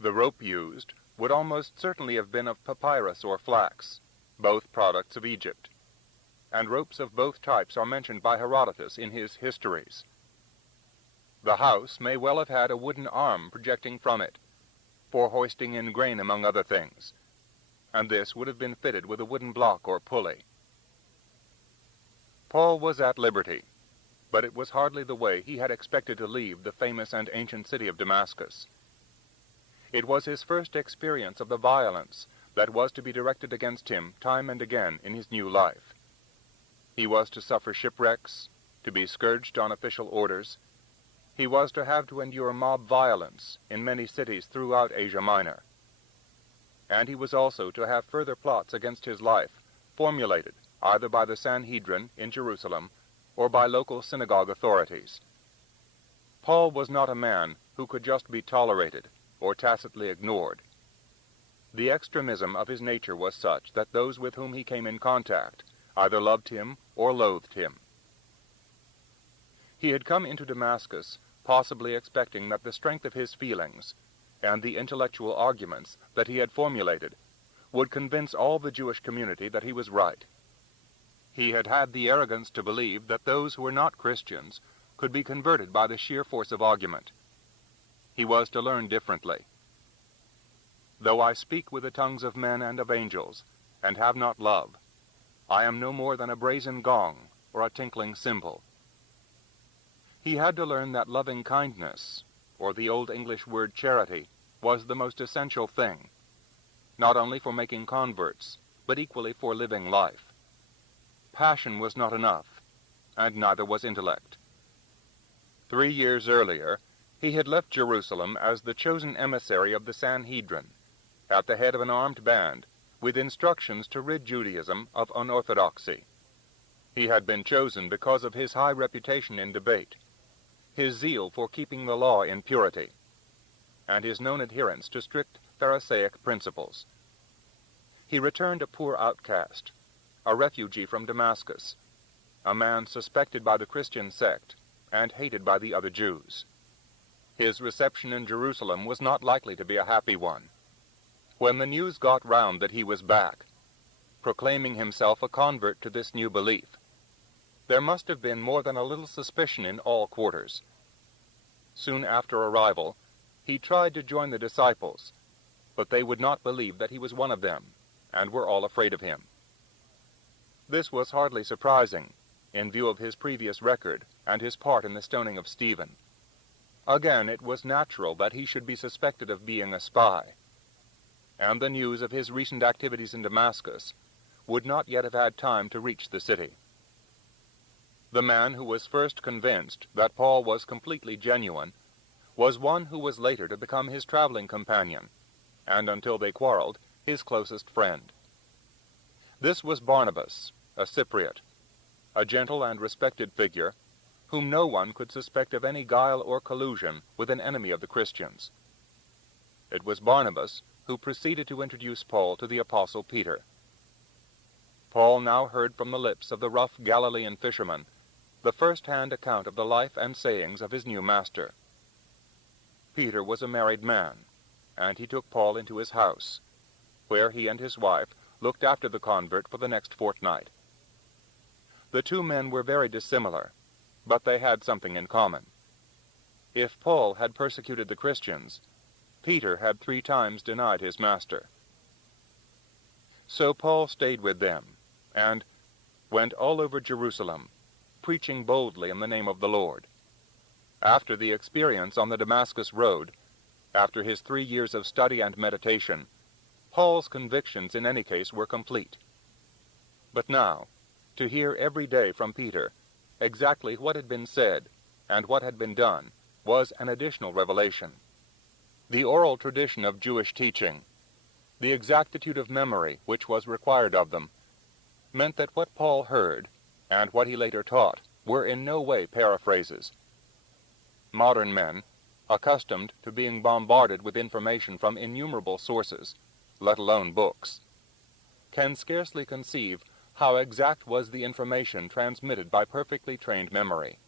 The rope used would almost certainly have been of papyrus or flax, both products of Egypt, and ropes of both types are mentioned by Herodotus in his histories. The house may well have had a wooden arm projecting from it, for hoisting in grain among other things, and this would have been fitted with a wooden block or pulley. Paul was at liberty, but it was hardly the way he had expected to leave the famous and ancient city of Damascus. It was his first experience of the violence that was to be directed against him time and again in his new life. He was to suffer shipwrecks, to be scourged on official orders. He was to have to endure mob violence in many cities throughout Asia Minor. And he was also to have further plots against his life formulated either by the Sanhedrin in Jerusalem or by local synagogue authorities. Paul was not a man who could just be tolerated or tacitly ignored. The extremism of his nature was such that those with whom he came in contact either loved him or loathed him. He had come into Damascus possibly expecting that the strength of his feelings and the intellectual arguments that he had formulated would convince all the Jewish community that he was right. He had had the arrogance to believe that those who were not Christians could be converted by the sheer force of argument. He was to learn differently. Though I speak with the tongues of men and of angels, and have not love, I am no more than a brazen gong or a tinkling cymbal. He had to learn that loving kindness, or the old English word charity, was the most essential thing, not only for making converts, but equally for living life. Passion was not enough, and neither was intellect. 3 years earlier, he had left Jerusalem as the chosen emissary of the Sanhedrin, at the head of an armed band, with instructions to rid Judaism of unorthodoxy. He had been chosen because of his high reputation in debate, his zeal for keeping the law in purity, and his known adherence to strict Pharisaic principles. He returned a poor outcast, a refugee from Damascus, a man suspected by the Christian sect and hated by the other Jews. His reception in Jerusalem was not likely to be a happy one. When the news got round that he was back, proclaiming himself a convert to this new belief, there must have been more than a little suspicion in all quarters. Soon after arrival, he tried to join the disciples, but they would not believe that he was one of them, and were all afraid of him. This was hardly surprising, in view of his previous record and his part in the stoning of Stephen. Again, it was natural that he should be suspected of being a spy, and the news of his recent activities in Damascus would not yet have had time to reach the city. The man who was first convinced that Paul was completely genuine was one who was later to become his traveling companion, and until they quarreled, his closest friend. This was Barnabas, a Cypriot, a gentle and respected figure, whom no one could suspect of any guile or collusion with an enemy of the Christians. It was Barnabas who proceeded to introduce Paul to the Apostle Peter. Paul now heard from the lips of the rough Galilean fisherman the first-hand account of the life and sayings of his new master. Peter was a married man, and he took Paul into his house, where he and his wife looked after the convert for the next fortnight. The two men were very dissimilar, but they had something in common. If Paul had persecuted the Christians, Peter had 3 times denied his master. So Paul stayed with them, and went all over Jerusalem, preaching boldly in the name of the Lord. After the experience on the Damascus road, after his 3 years of study and meditation, Paul's convictions in any case were complete. But now, to hear every day from Peter exactly what had been said and what had been done was an additional revelation. The oral tradition of Jewish teaching, the exactitude of memory which was required of them, meant that what Paul heard and what he later taught were in no way paraphrases. Modern men, accustomed to being bombarded with information from innumerable sources, let alone books, can scarcely conceive how exact was the information transmitted by perfectly trained memory.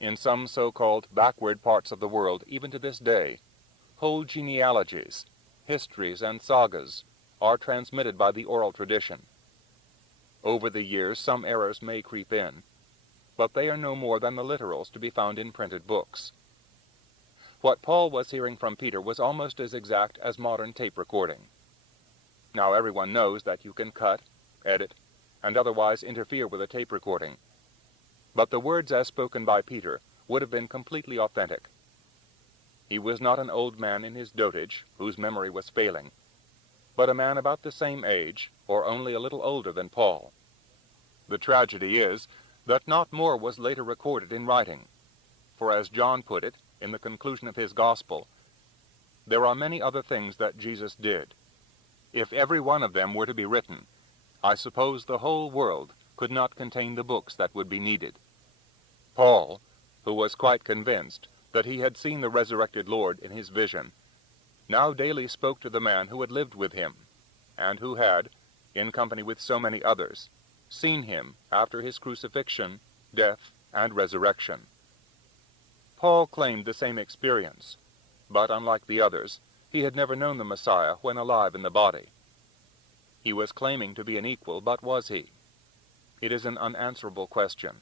In some so-called backward parts of the world, even to this day, whole genealogies, histories, and sagas are transmitted by the oral tradition. Over the years, some errors may creep in, but they are no more than the literals to be found in printed books. What Paul was hearing from Peter was almost as exact as modern tape recording. Now everyone knows that you can cut, edit, and otherwise interfere with a tape recording, but the words as spoken by Peter would have been completely authentic. He was not an old man in his dotage, whose memory was failing, but a man about the same age, or only a little older than Paul. The tragedy is that not more was later recorded in writing, for as John put it in the conclusion of his gospel, there are many other things that Jesus did. If every one of them were to be written, I suppose the whole world could not contain the books that would be needed. Paul, who was quite convinced that he had seen the resurrected Lord in his vision, now daily spoke to the man who had lived with him, and who had, in company with so many others, seen him after his crucifixion, death, and resurrection. Paul claimed the same experience, but unlike the others, he had never known the Messiah when alive in the body. He was claiming to be an equal, but was he? It is an unanswerable question.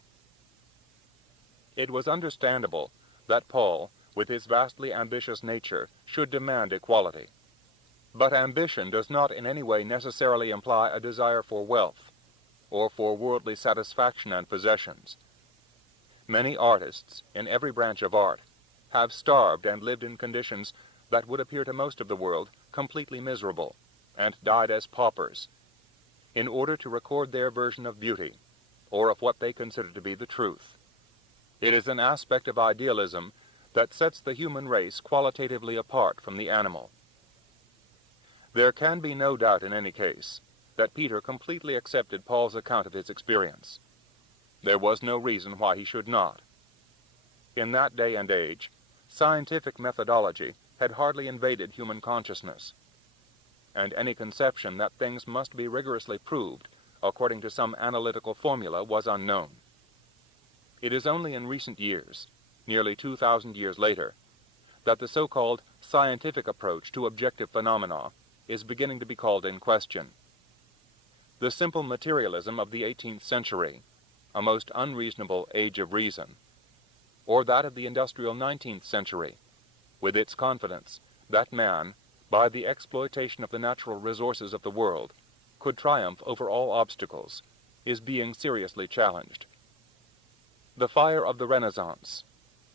It was understandable that Paul, with his vastly ambitious nature, should demand equality. But ambition does not in any way necessarily imply a desire for wealth, or for worldly satisfaction and possessions. Many artists, in every branch of art, have starved and lived in conditions that would appear to most of the world completely miserable, and died as paupers, in order to record their version of beauty, or of what they consider to be the truth. It is an aspect of idealism that sets the human race qualitatively apart from the animal. There can be no doubt in any case that Peter completely accepted Paul's account of his experience. There was no reason why he should not. In that day and age, scientific methodology had hardly invaded human consciousness, and any conception that things must be rigorously proved according to some analytical formula was unknown. It is only in recent years, nearly 2,000 years later, that the so-called scientific approach to objective phenomena is beginning to be called in question. The simple materialism of the 18th century, a most unreasonable age of reason, or that of the industrial 19th century, with its confidence that man, by the exploitation of the natural resources of the world, could triumph over all obstacles, is being seriously challenged. The fire of the Renaissance,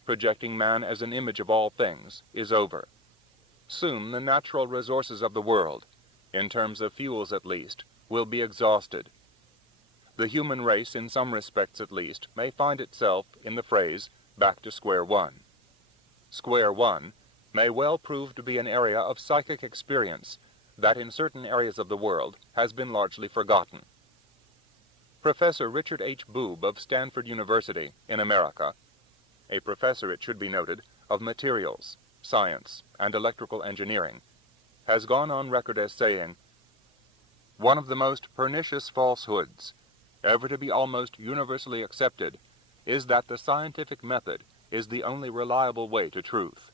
projecting man as an image of all things, is over. Soon the natural resources of the world, in terms of fuels at least, will be exhausted. The human race, in some respects at least, may find itself in the phrase, back to square one. Square one may well prove to be an area of psychic experience that in certain areas of the world has been largely forgotten. Professor Richard H. Boob of Stanford University in America, a professor, it should be noted, of materials, science, and electrical engineering, has gone on record as saying, "One of the most pernicious falsehoods, ever to be almost universally accepted, is that the scientific method is the only reliable way to truth."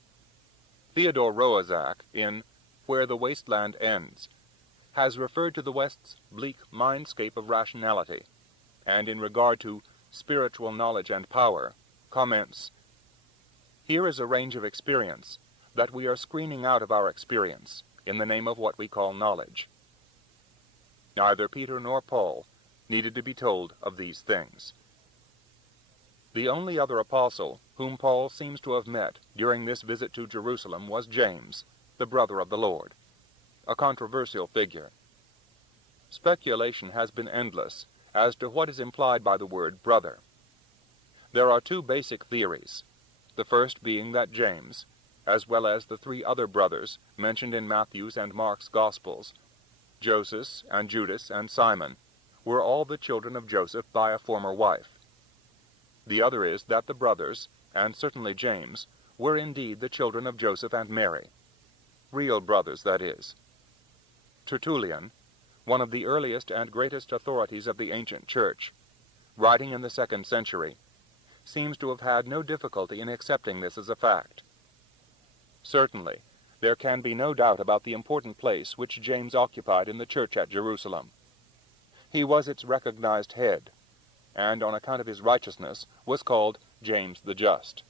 Theodore Roszak, in Where the Wasteland Ends, has referred to the West's bleak mindscape of rationality, and in regard to spiritual knowledge and power, comments, "Here is a range of experience that we are screening out of our experience in the name of what we call knowledge." Neither Peter nor Paul needed to be told of these things. The only other apostle whom Paul seems to have met during this visit to Jerusalem was James, the brother of the Lord, a controversial figure. Speculation has been endless as to what is implied by the word brother. There are two basic theories, the first being that James, as well as the three other brothers mentioned in Matthew's and Mark's Gospels, Joseph and Judas and Simon, were all the children of Joseph by a former wife. The other is that the brothers, and certainly James, were indeed the children of Joseph and Mary. Real brothers, that is. Tertullian, one of the earliest and greatest authorities of the ancient church, writing in the 2nd century, seems to have had no difficulty in accepting this as a fact. Certainly, there can be no doubt about the important place which James occupied in the church at Jerusalem. He was its recognized head, and on account of his righteousness was called James the Just.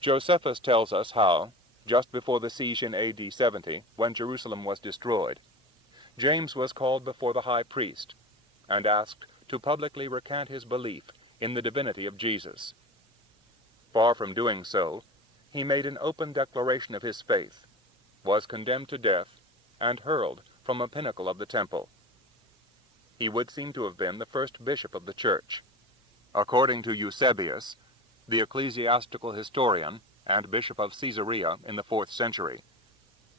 Josephus tells us how, just before the siege in A.D. 70, when Jerusalem was destroyed, James was called before the high priest and asked to publicly recant his belief in the divinity of Jesus. Far from doing so, he made an open declaration of his faith, was condemned to death, and hurled from a pinnacle of the temple. he would seem to have been the first bishop of the church. According to Eusebius, the ecclesiastical historian and bishop of Caesarea in the 4th century,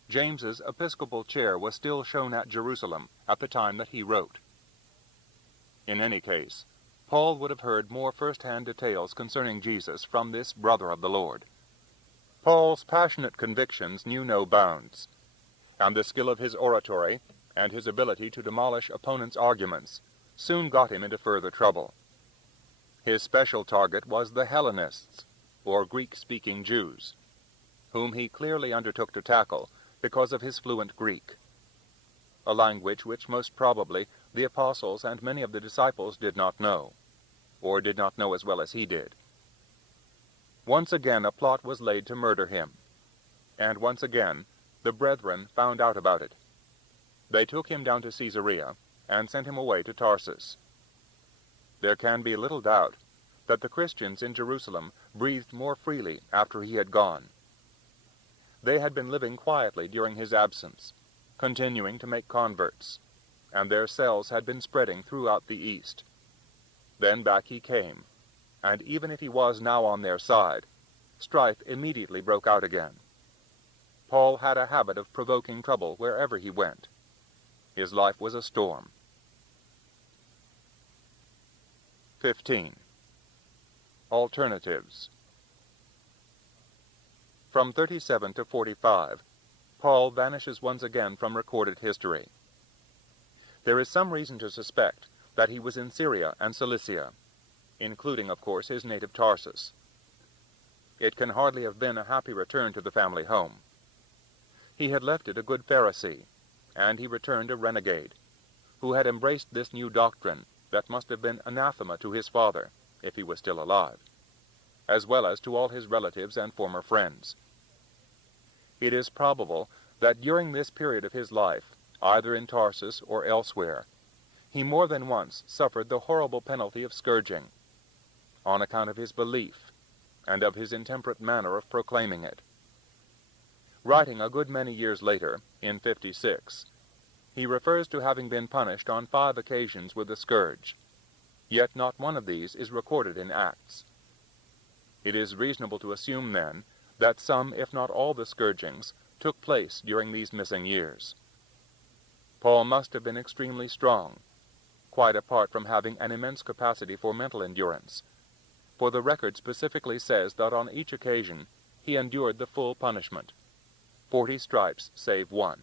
James's episcopal chair was still shown at Jerusalem at the time that he wrote. In any case, Paul would have heard more first-hand details concerning Jesus from this brother of the Lord. Paul's passionate convictions knew no bounds, and the skill of his oratory and his ability to demolish opponents' arguments soon got him into further trouble. His special target was the Hellenists, or Greek-speaking Jews, whom he clearly undertook to tackle because of his fluent Greek, a language which most probably the apostles and many of the disciples did not know, or did not know as well as he did. Once again a plot was laid to murder him, and once again the brethren found out about it. They took him down to Caesarea and sent him away to Tarsus. There can be little doubt that the Christians in Jerusalem breathed more freely after he had gone. They had been living quietly during his absence, continuing to make converts, and their cells had been spreading throughout the East. Then back he came, and even if he was now on their side, strife immediately broke out again. Paul had a habit of provoking trouble wherever he went. His life was a storm. 15. Alternatives. From 37 to 45, Paul vanishes once again from recorded history. There is some reason to suspect that he was in Syria and Cilicia, including, of course, his native Tarsus. It can hardly have been a happy return to the family home. He had left it a good Pharisee, and he returned a renegade, who had embraced this new doctrine that must have been anathema to his father, if he was still alive, as well as to all his relatives and former friends. It is probable that during this period of his life, either in Tarsus or elsewhere, he more than once suffered the horrible penalty of scourging, on account of his belief and of his intemperate manner of proclaiming it. Writing a good many years later, in 56, he refers to having been punished on 5 occasions with the scourge, yet not one of these is recorded in Acts. It is reasonable to assume, then, that some, if not all, the scourgings took place during these missing years. Paul must have been extremely strong, quite apart from having an immense capacity for mental endurance, for the record specifically says that on each occasion he endured the full punishment, 40 stripes save 1.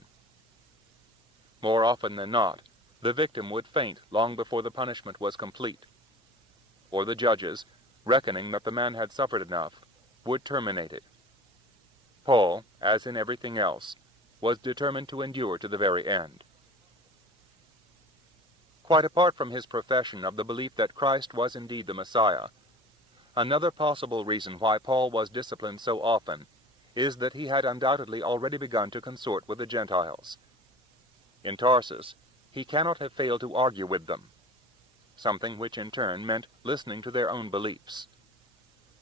More often than not, the victim would faint long before the punishment was complete, or the judges, reckoning that the man had suffered enough, would terminate it. Paul, as in everything else, was determined to endure to the very end. Quite apart from his profession of the belief that Christ was indeed the Messiah, another possible reason why Paul was disciplined so often is that he had undoubtedly already begun to consort with the Gentiles. In Tarsus, he cannot have failed to argue with them, something which in turn meant listening to their own beliefs.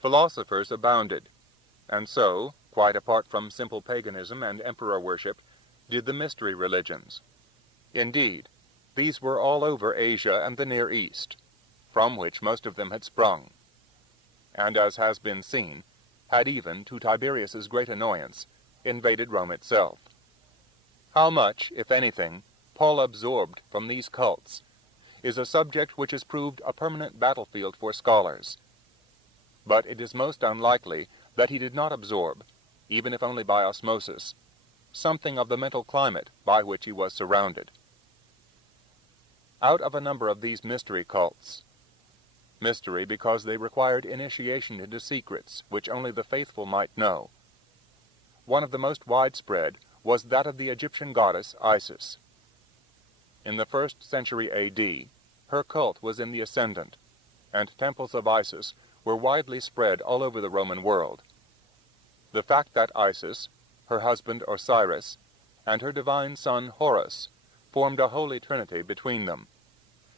Philosophers abounded, and so, quite apart from simple paganism and emperor worship, did the mystery religions. Indeed, these were all over Asia and the Near East, from which most of them had sprung, and, as has been seen, had even, to Tiberius's great annoyance, invaded Rome itself. How much, if anything, Paul absorbed from these cults is a subject which has proved a permanent battlefield for scholars. But it is most unlikely that he did not absorb, even if only by osmosis, something of the mental climate by which he was surrounded. Out of a number of these mystery cults, mystery because they required initiation into secrets which only the faithful might know, one of the most widespread was that of the Egyptian goddess Isis. In the 1st century A.D., her cult was in the ascendant, and temples of Isis were widely spread all over the Roman world. The fact that Isis, her husband Osiris, and her divine son Horus formed a holy trinity between them,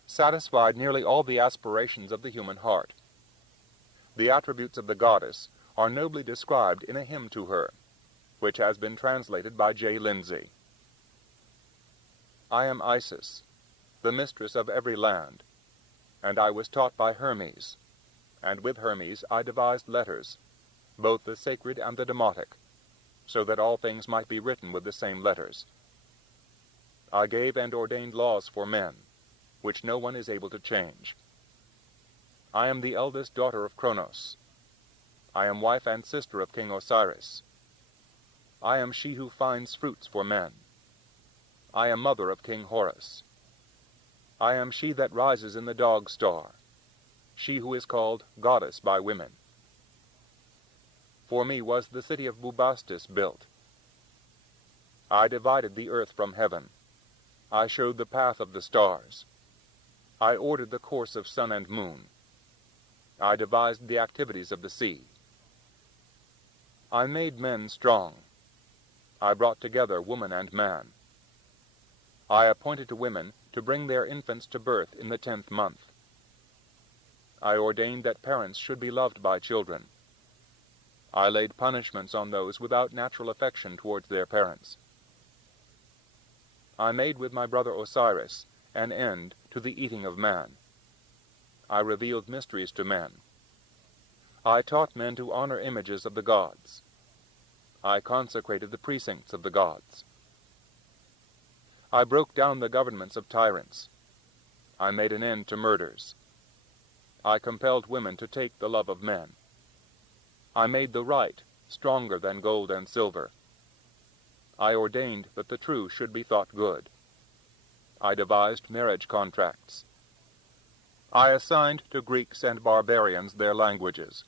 satisfied nearly all the aspirations of the human heart. The attributes of the goddess are nobly described in a hymn to her, which has been translated by J. Lindsay. I am Isis, the mistress of every land, and I was taught by Hermes, and with Hermes I devised letters, both the sacred and the demotic, so that all things might be written with the same letters. I gave and ordained laws for men, which no one is able to change. I am the eldest daughter of Kronos. I am wife and sister of King Osiris. I am she who finds fruits for men. I am mother of King Horus. I am she that rises in the dog star, she who is called goddess by women. For me was the city of Bubastis built. I divided the earth from heaven. I showed the path of the stars. I ordered the course of sun and moon. I devised the activities of the sea. I made men strong. I brought together woman and man. I appointed to women to bring their infants to birth in the 10th month. I ordained that parents should be loved by children. I laid punishments on those without natural affection towards their parents. I made with my brother Osiris an end to the eating of man. I revealed mysteries to men. I taught men to honor images of the gods. I consecrated the precincts of the gods. I broke down the governments of tyrants. I made an end to murders. I compelled women to take the love of men. I made the right stronger than gold and silver. I ordained that the true should be thought good. I devised marriage contracts. I assigned to Greeks and barbarians their languages.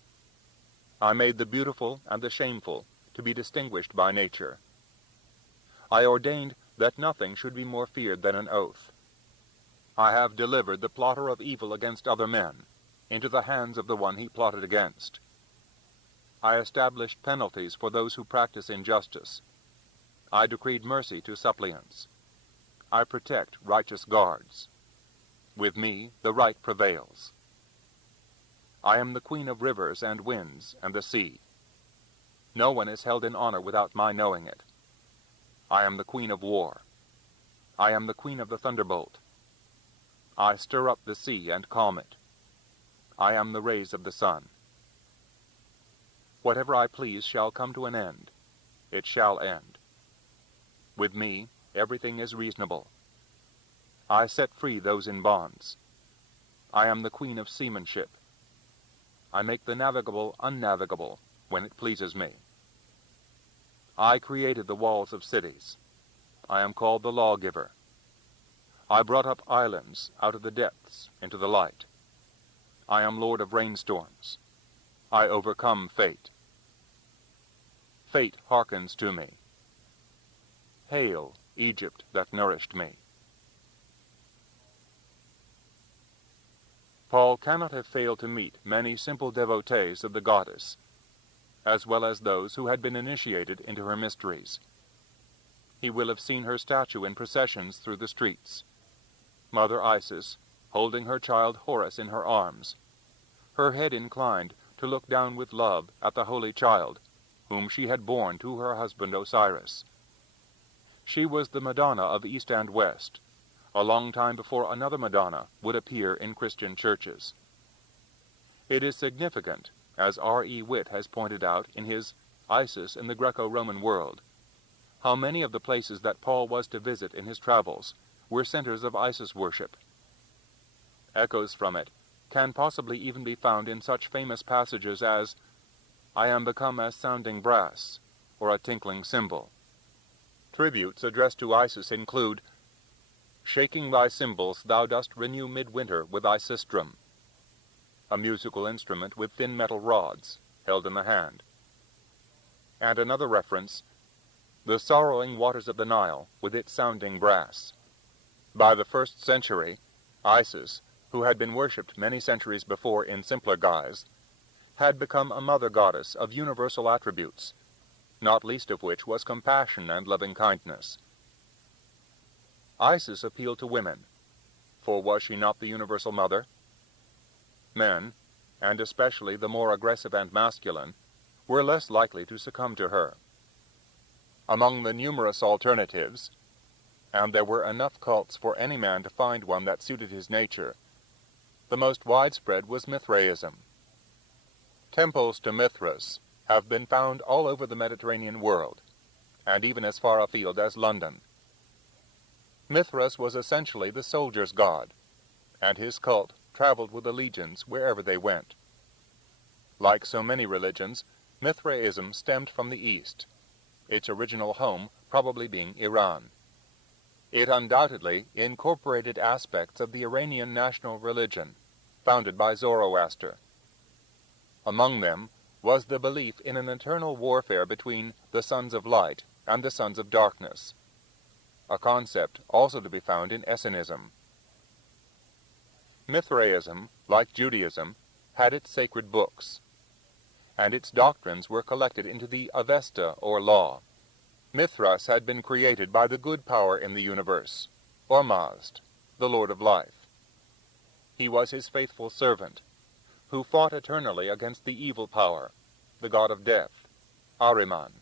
I made the beautiful and the shameful to be distinguished by nature. I ordained that nothing should be more feared than an oath. I have delivered the plotter of evil against other men into the hands of the one he plotted against. I established penalties for those who practice injustice. I decreed mercy to suppliants. I protect righteous guards. With me the right prevails. I am the queen of rivers and winds and the sea. No one is held in honor without my knowing it. I am the queen of war. I am the queen of the thunderbolt. I stir up the sea and calm it. I am the rays of the sun. Whatever I please shall come to an end. It shall end. With me, everything is reasonable. I set free those in bonds. I am the queen of seamanship. I make the navigable unnavigable when it pleases me. I created the walls of cities. I am called the lawgiver. I brought up islands out of the depths into the light. I am lord of rainstorms. I overcome fate. Fate hearkens to me. Hail, Egypt that nourished me. Paul cannot have failed to meet many simple devotees of the goddess, as well as those who had been initiated into her mysteries. He will have seen her statue in processions through the streets. Mother Isis, holding her child Horus in her arms, her head inclined to look down with love at the holy child, whom she had borne to her husband Osiris. She was the Madonna of East and West, a long time before another Madonna would appear in Christian churches. It is significant, as R.E. Witt has pointed out in his Isis in the Greco-Roman World, how many of the places that Paul was to visit in his travels were centers of Isis worship. Echoes from it can possibly even be found in such famous passages as, "I am become as sounding brass," or a tinkling cymbal. Tributes addressed to Isis include, "Shaking thy cymbals thou dost renew midwinter with thy sistrum," a musical instrument with thin metal rods held in the hand. And another reference, "The sorrowing waters of the Nile with its sounding brass." By the 1st century, Isis, who had been worshipped many centuries before in simpler guise, had become a mother goddess of universal attributes, not least of which was compassion and loving-kindness. Isis appealed to women, for was she not the universal mother? Men, and especially the more aggressive and masculine, were less likely to succumb to her. Among the numerous alternatives, and there were enough cults for any man to find one that suited his nature. The most widespread was Mithraism. Temples to Mithras have been found all over the Mediterranean world, and even as far afield as London. Mithras was essentially the soldier's god, and his cult traveled with the legions wherever they went. Like so many religions, Mithraism stemmed from the East, its original home probably being Iran. It undoubtedly incorporated aspects of the Iranian national religion, founded by Zoroaster. Among them was the belief in an eternal warfare between the sons of light and the sons of darkness, a concept also to be found in Essenism. Mithraism, like Judaism, had its sacred books, and its doctrines were collected into the Avesta, or law. Mithras had been created by the good power in the universe, Ormazd, the Lord of Life. He was his faithful servant, who fought eternally against the evil power, the god of death, Ahriman.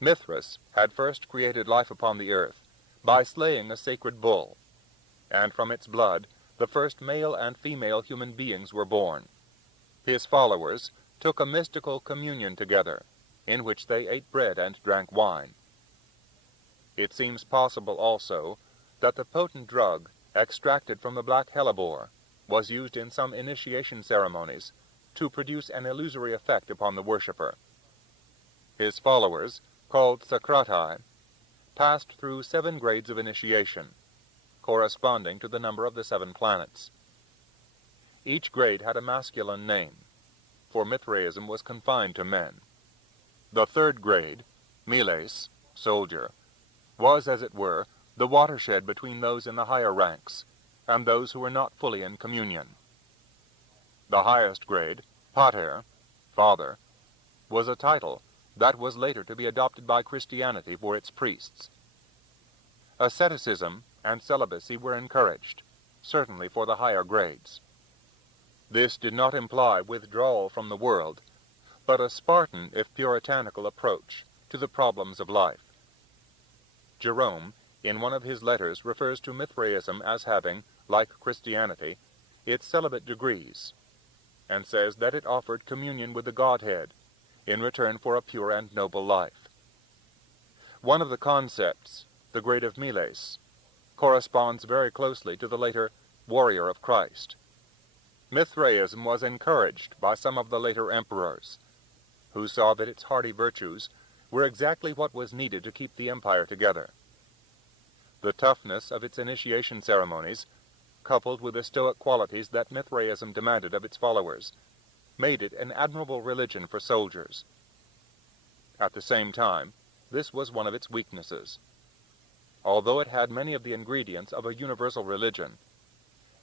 Mithras had first created life upon the earth by slaying a sacred bull, and from its blood the first male and female human beings were born. His followers took a mystical communion together, in which they ate bread and drank wine. It seems possible also that the potent drug extracted from the black hellebore was used in some initiation ceremonies to produce an illusory effect upon the worshipper. His followers, called Sakratai, passed through 7 grades of initiation, corresponding to the number of the 7 planets. Each grade had a masculine name, for Mithraism was confined to men. The 3rd grade, Miles, soldier, was, as it were, the watershed between those in the higher ranks and those who were not fully in communion. The highest grade, Pater, father, was a title that was later to be adopted by Christianity for its priests. Asceticism and celibacy were encouraged, certainly for the higher grades. This did not imply withdrawal from the world, but a Spartan, if puritanical, approach to the problems of life. Jerome, in one of his letters, refers to Mithraism as having, like Christianity, its celibate degrees, and says that it offered communion with the Godhead in return for a pure and noble life. One of the concepts, the grade of Miles, corresponds very closely to the later warrior of Christ. Mithraism was encouraged by some of the later emperors, who saw that its hardy virtues were exactly what was needed to keep the empire together. The toughness of its initiation ceremonies, coupled with the stoic qualities that Mithraism demanded of its followers, made it an admirable religion for soldiers. At the same time, this was one of its weaknesses. Although it had many of the ingredients of a universal religion,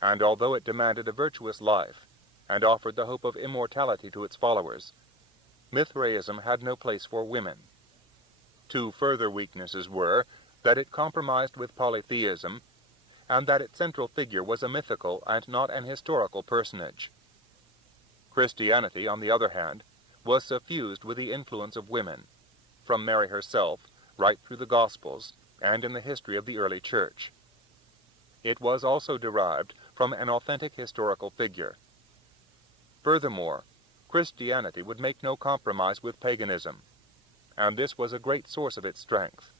and although it demanded a virtuous life and offered the hope of immortality to its followers, Mithraism had no place for women. 2 further weaknesses were that it compromised with polytheism, and that its central figure was a mythical and not an historical personage. Christianity, on the other hand, was suffused with the influence of women, from Mary herself, right through the Gospels, and in the history of the early Church. It was also derived from an authentic historical figure. Furthermore, Christianity would make no compromise with paganism, and this was a great source of its strength.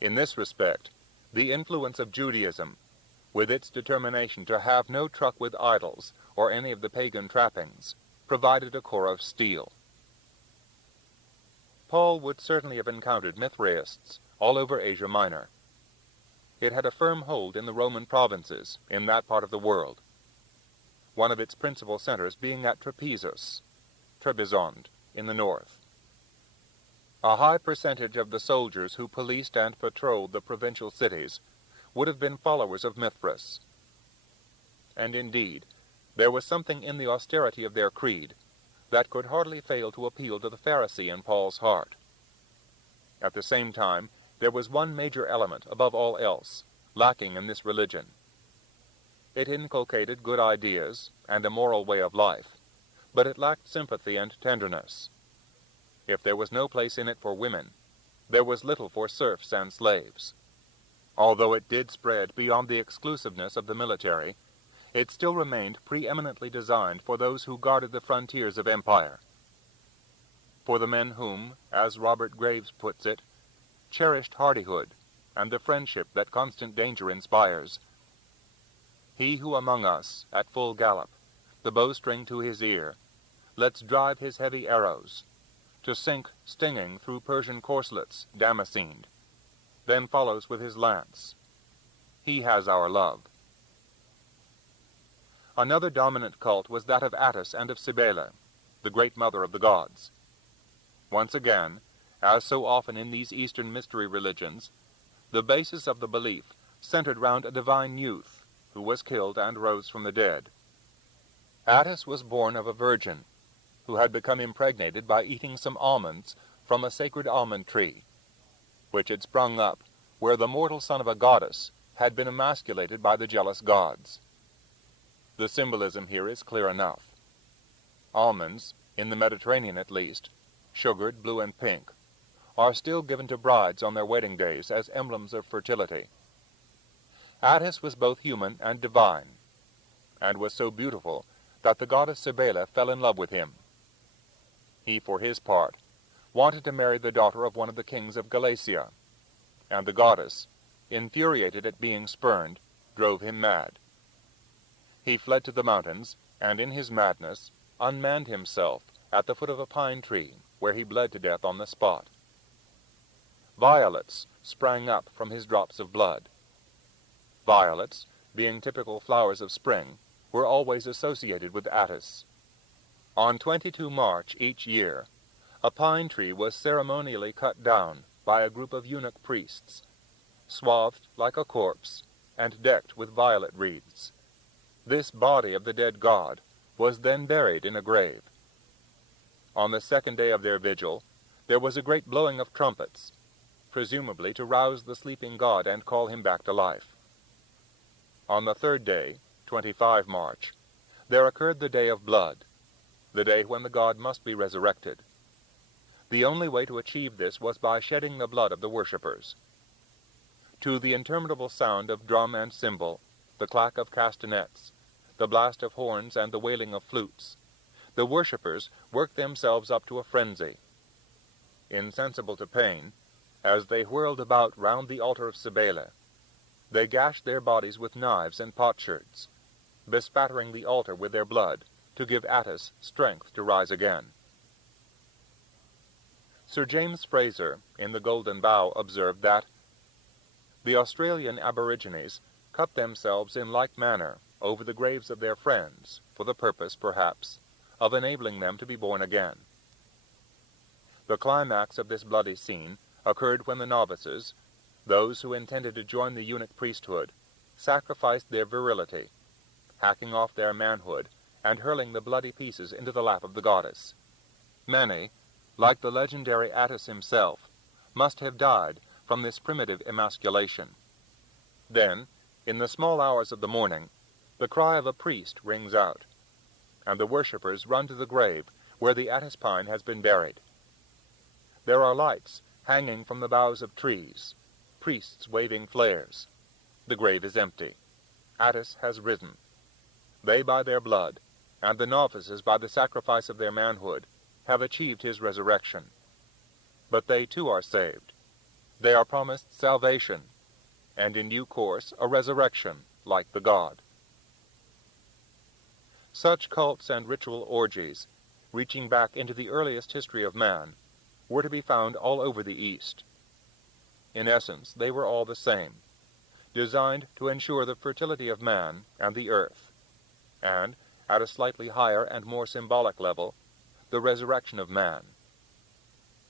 In this respect, the influence of Judaism, with its determination to have no truck with idols or any of the pagan trappings, provided a core of steel. Paul would certainly have encountered Mithraists all over Asia Minor. It had a firm hold in the Roman provinces in that part of the world, one of its principal centers being at Trebizond, in the north. A high percentage of the soldiers who policed and patrolled the provincial cities would have been followers of Mithras. And indeed, there was something in the austerity of their creed that could hardly fail to appeal to the Pharisee in Paul's heart. At the same time, there was one major element, above all else, lacking in this religion. It inculcated good ideas and a moral way of life, but it lacked sympathy and tenderness. If there was no place in it for women, there was little for serfs and slaves. Although it did spread beyond the exclusiveness of the military, it still remained preeminently designed for those who guarded the frontiers of empire, for the men whom, as Robert Graves puts it, cherished hardihood and the friendship that constant danger inspires. He who among us, at full gallop, the bowstring to his ear, lets drive his heavy arrows, to sink stinging through Persian corselets damascened, then follows with his lance. He has our love. Another dominant cult was that of Attis and of Cybele, the great mother of the gods. Once again, as so often in these Eastern mystery religions, the basis of the belief centered round a divine youth who was killed and rose from the dead. Attis was born of a virgin who had become impregnated by eating some almonds from a sacred almond tree, which had sprung up where the mortal son of a goddess had been emasculated by the jealous gods. The symbolism here is clear enough. Almonds, in the Mediterranean at least, sugared, blue and pink, are still given to brides on their wedding days as emblems of fertility. Attis was both human and divine, and was so beautiful that the goddess Cybele fell in love with him. He, for his part, wanted to marry the daughter of one of the kings of Galatia, and the goddess, infuriated at being spurned, drove him mad. He fled to the mountains, and in his madness unmanned himself at the foot of a pine tree, where he bled to death on the spot. Violets sprang up from his drops of blood. Violets, being typical flowers of spring, were always associated with Attis. On 22 March each year, a pine tree was ceremonially cut down by a group of eunuch priests, swathed like a corpse and decked with violet wreaths. This body of the dead god was then buried in a grave. On the second day of their vigil, there was a great blowing of trumpets, presumably to rouse the sleeping god and call him back to life. On the third day, 25 March, there occurred the Day of Blood, the day when the god must be resurrected. The only way to achieve this was by shedding the blood of the worshippers. To the interminable sound of drum and cymbal, the clack of castanets, the blast of horns and the wailing of flutes, the worshippers worked themselves up to a frenzy. Insensible to pain, as they whirled about round the altar of Cybele, they gashed their bodies with knives and potsherds, bespattering the altar with their blood to give Attis strength to rise again. Sir James Fraser, in The Golden Bough, observed that the Australian aborigines cut themselves in like manner over the graves of their friends, for the purpose, perhaps, of enabling them to be born again. The climax of this bloody scene occurred when the novices, those who intended to join the eunuch priesthood, sacrificed their virility, hacking off their manhood and hurling the bloody pieces into the lap of the goddess. Many, like the legendary Attis himself, must have died from this primitive emasculation. Then, in the small hours of the morning, the cry of a priest rings out, and the worshippers run to the grave where the Attis pine has been buried. There are lights hanging from the boughs of trees, priests waving flares. The grave is empty. Attis has risen. They by their blood, and the novices by the sacrifice of their manhood, have achieved his resurrection. But they too are saved. They are promised salvation, and in due course a resurrection like the god. Such cults and ritual orgies, reaching back into the earliest history of man, were to be found all over the East. In essence, they were all the same, designed to ensure the fertility of man and the earth, and, at a slightly higher and more symbolic level, the resurrection of man.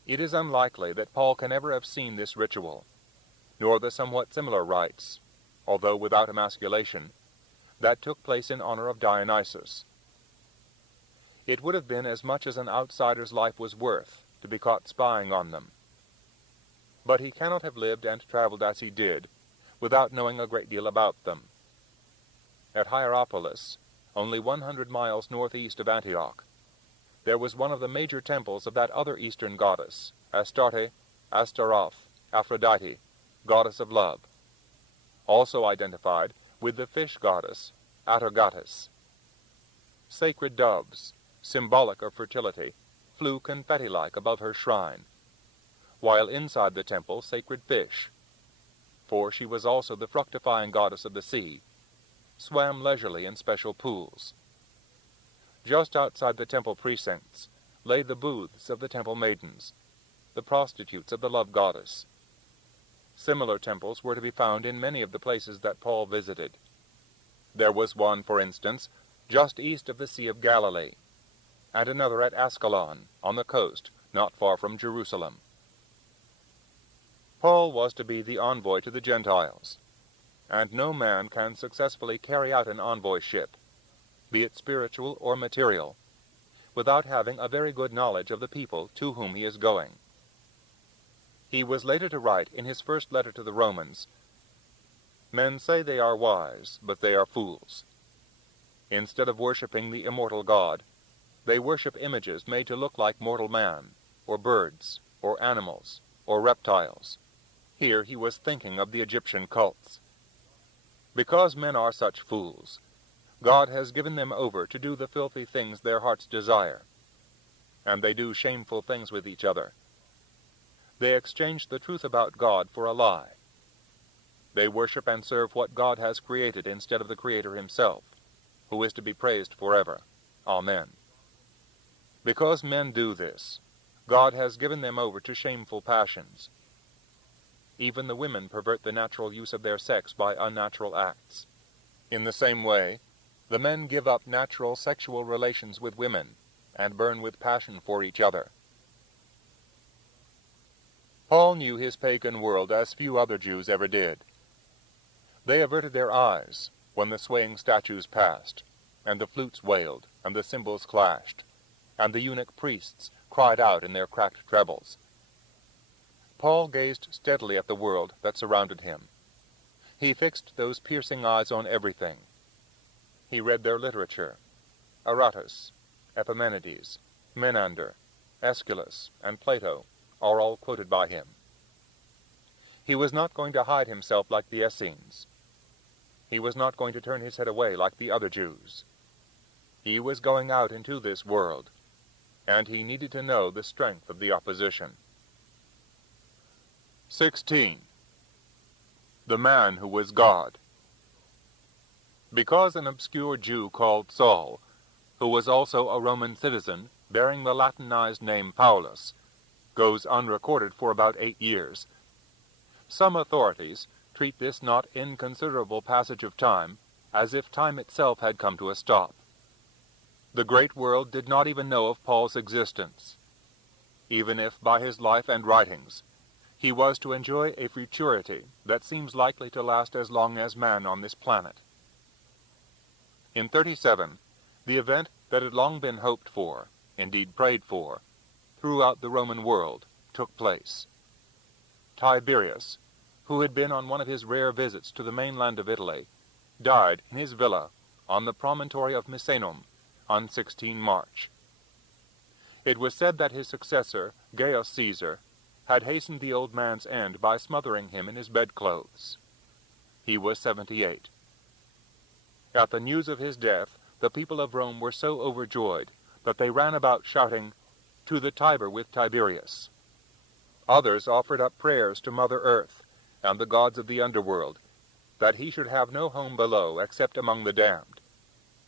It is unlikely that Paul can ever have seen this ritual, nor the somewhat similar rites, although without emasculation, that took place in honor of Dionysus. It would have been as much as an outsider's life was worth to be caught spying on them. But he cannot have lived and traveled as he did without knowing a great deal about them. At Hierapolis, only 100 miles northeast of Antioch, there was one of the major temples of that other eastern goddess, Astarte, Astaroth, Aphrodite, goddess of love. also identified with the fish goddess Atargatis. Sacred doves, symbolic of fertility, flew confetti-like above her shrine, while inside the temple sacred fish, for she was also the fructifying goddess of the sea, swam leisurely in special pools. Just outside the temple precincts lay the booths of the temple maidens, the prostitutes of the love goddess. Similar temples were to be found in many of the places that Paul visited. There was one, for instance, just east of the Sea of Galilee, and another at Ascalon, on the coast, not far from Jerusalem. Paul was to be the envoy to the Gentiles, and no man can successfully carry out an envoyship, be it spiritual or material, without having a very good knowledge of the people to whom he is going. He was later to write in his first letter to the Romans, "Men say they are wise, but they are fools. Instead of worshipping the immortal God, they worship images made to look like mortal man, or birds, or animals, or reptiles." Here he was thinking of the Egyptian cults. Because men are such fools, God has given them over to do the filthy things their hearts desire, and they do shameful things with each other. They exchange the truth about God for a lie. They worship and serve what God has created instead of the Creator himself, who is to be praised forever. Amen. Because men do this, God has given them over to shameful passions. Even the women pervert the natural use of their sex by unnatural acts. In the same way, the men give up natural sexual relations with women and burn with passion for each other. Paul knew his pagan world as few other Jews ever did. They averted their eyes when the swaying statues passed, and the flutes wailed, and the cymbals clashed, and the eunuch priests cried out in their cracked trebles. Paul gazed steadily at the world that surrounded him. He fixed those piercing eyes on everything. He read their literature. Aratus, Epimenides, Menander, Aeschylus, and Plato are all quoted by him. He was not going to hide himself like the Essenes. He was not going to turn his head away like the other Jews. He was going out into this world, and he needed to know the strength of the opposition. 16. The man who was God. Because an obscure Jew called Saul, who was also a Roman citizen bearing the Latinized name Paulus, goes unrecorded for about 8 years, some authorities treat this not inconsiderable passage of time as if time itself had come to a stop. The great world did not even know of Paul's existence, even if by his life and writings he was to enjoy a futurity that seems likely to last as long as man on this planet. In 37, the event that had long been hoped for, indeed prayed for, throughout the Roman world, took place. Tiberius, who had been on one of his rare visits to the mainland of Italy, died in his villa on the promontory of Misenum on 16 March. It was said that his successor, Gaius Caesar, had hastened the old man's end by smothering him in his bedclothes. He was 78. At the news of his death, the people of Rome were so overjoyed that they ran about shouting, "To the Tiber with Tiberius." Others offered up prayers to Mother Earth and the gods of the underworld, that he should have no home below except among the damned.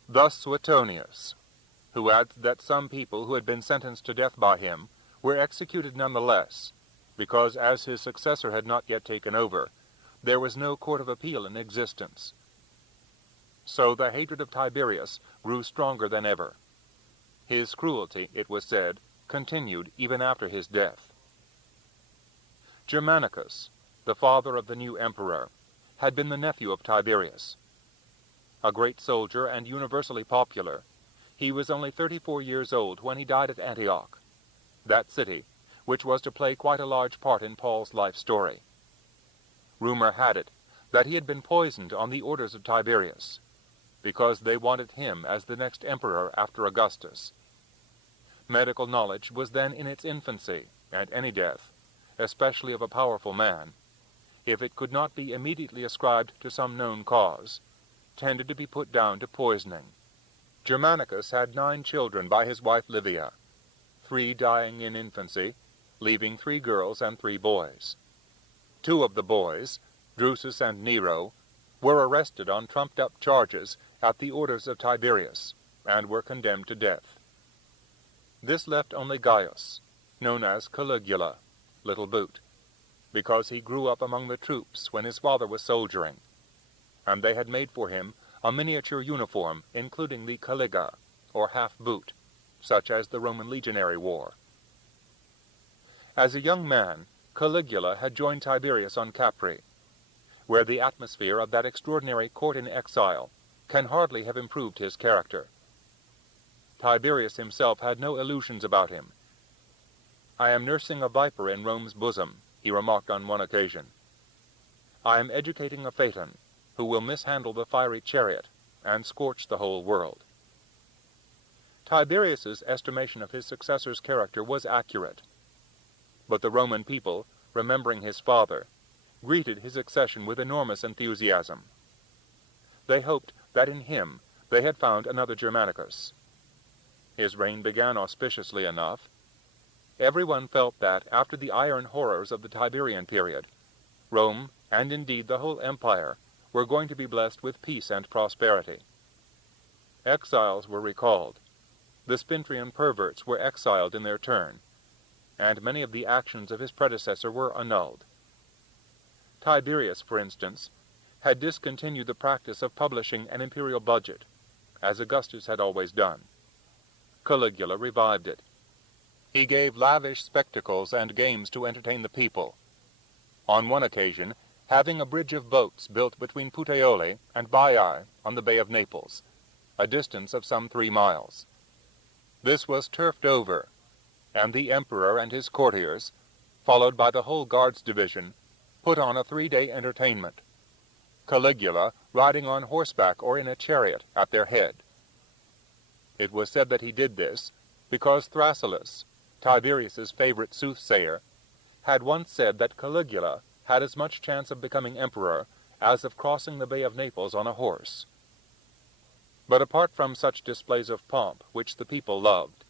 Thus Suetonius, who adds that some people who had been sentenced to death by him were executed nonetheless, because as his successor had not yet taken over, there was no court of appeal in existence. So the hatred of Tiberius grew stronger than ever. His cruelty, it was said, continued even after his death. Germanicus, the father of the new emperor, had been the nephew of Tiberius. A great soldier and universally popular, he was only 34 years old when he died at Antioch, that city which was to play quite a large part in Paul's life story. Rumor had it that he had been poisoned on the orders of Tiberius, because they wanted him as the next emperor after Augustus. Medical knowledge was then in its infancy, and any death, especially of a powerful man, if it could not be immediately ascribed to some known cause, tended to be put down to poisoning. Germanicus had 9 children by his wife Livia, 3 dying in infancy, leaving 3 girls and 3 boys. 2 of the boys, Drusus and Nero, were arrested on trumped-up charges at the orders of Tiberius, and were condemned to death. This left only Gaius, known as Caligula, Little Boot, because he grew up among the troops when his father was soldiering, and they had made for him a miniature uniform including the caliga, or half-boot, such as the Roman legionary wore. As a young man, Caligula had joined Tiberius on Capri, where the atmosphere of that extraordinary court in exile can hardly have improved his character. Tiberius himself had no illusions about him. "I am nursing a viper in Rome's bosom," he remarked on one occasion. "I am educating a phaeton, who will mishandle the fiery chariot and scorch the whole world." Tiberius's estimation of his successor's character was accurate, but the Roman people, remembering his father, greeted his accession with enormous enthusiasm. They hoped that in him they had found another Germanicus. His reign began auspiciously enough. Everyone felt that, after the iron horrors of the Tiberian period, Rome, and indeed the whole empire, were going to be blessed with peace and prosperity. Exiles were recalled. The Spintrian perverts were exiled in their turn, and many of the actions of his predecessor were annulled. Tiberius, for instance, had discontinued the practice of publishing an imperial budget, as Augustus had always done. Caligula revived it. He gave lavish spectacles and games to entertain the people. On one occasion, having a bridge of boats built between Puteoli and Baiae on the Bay of Naples, a distance of some 3 miles. This was turfed over, and the emperor and his courtiers, followed by the whole guards division, put on a 3-day entertainment, Caligula riding on horseback or in a chariot at their head. It was said that he did this because Thrasyllus, Tiberius's favorite soothsayer, had once said that Caligula had as much chance of becoming emperor as of crossing the Bay of Naples on a horse. But apart from such displays of pomp, which the people loved,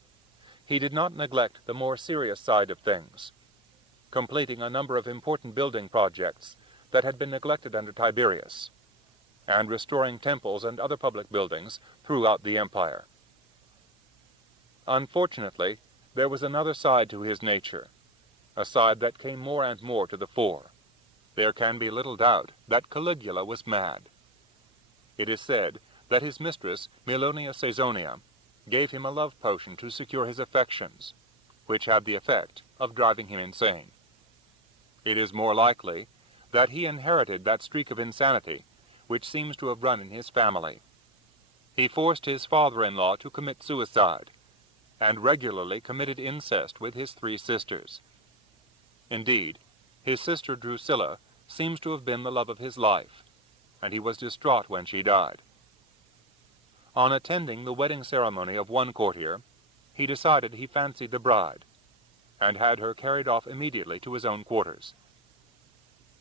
he did not neglect the more serious side of things, completing a number of important building projects that had been neglected under Tiberius, and restoring temples and other public buildings throughout the empire. Unfortunately, there was another side to his nature, a side that came more and more to the fore. There can be little doubt that Caligula was mad. It is said that his mistress, Milonia Caesonia, gave him a love potion to secure his affections, which had the effect of driving him insane. It is more likely that he inherited that streak of insanity which seems to have run in his family. He forced his father-in-law to commit suicide, and regularly committed incest with his 3 sisters. Indeed, his sister Drusilla seems to have been the love of his life, and he was distraught when she died. On attending the wedding ceremony of one courtier, he decided he fancied the bride, and had her carried off immediately to his own quarters.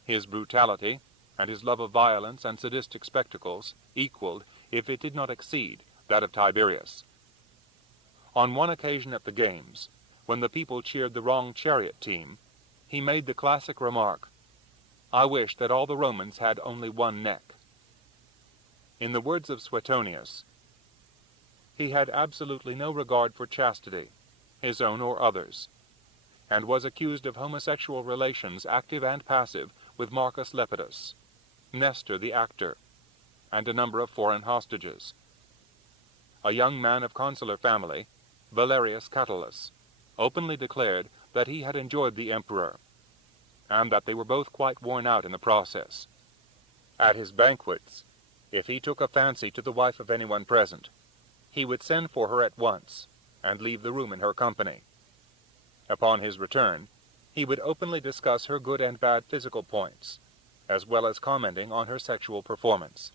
His brutality, and his love of violence and sadistic spectacles, equaled, if it did not exceed, that of Tiberius. On one occasion at the games, when the people cheered the wrong chariot team, he made the classic remark, "I wish that all the Romans had only one neck." In the words of Suetonius, he had absolutely no regard for chastity, his own or others, and was accused of homosexual relations, active and passive, with Marcus Lepidus, Nestor the actor, and a number of foreign hostages. A young man of consular family, Valerius Catullus, openly declared that he had enjoyed the emperor, and that they were both quite worn out in the process. At his banquets, if he took a fancy to the wife of anyone present, he would send for her at once, and leave the room in her company. Upon his return, he would openly discuss her good and bad physical points, as well as commenting on her sexual performance.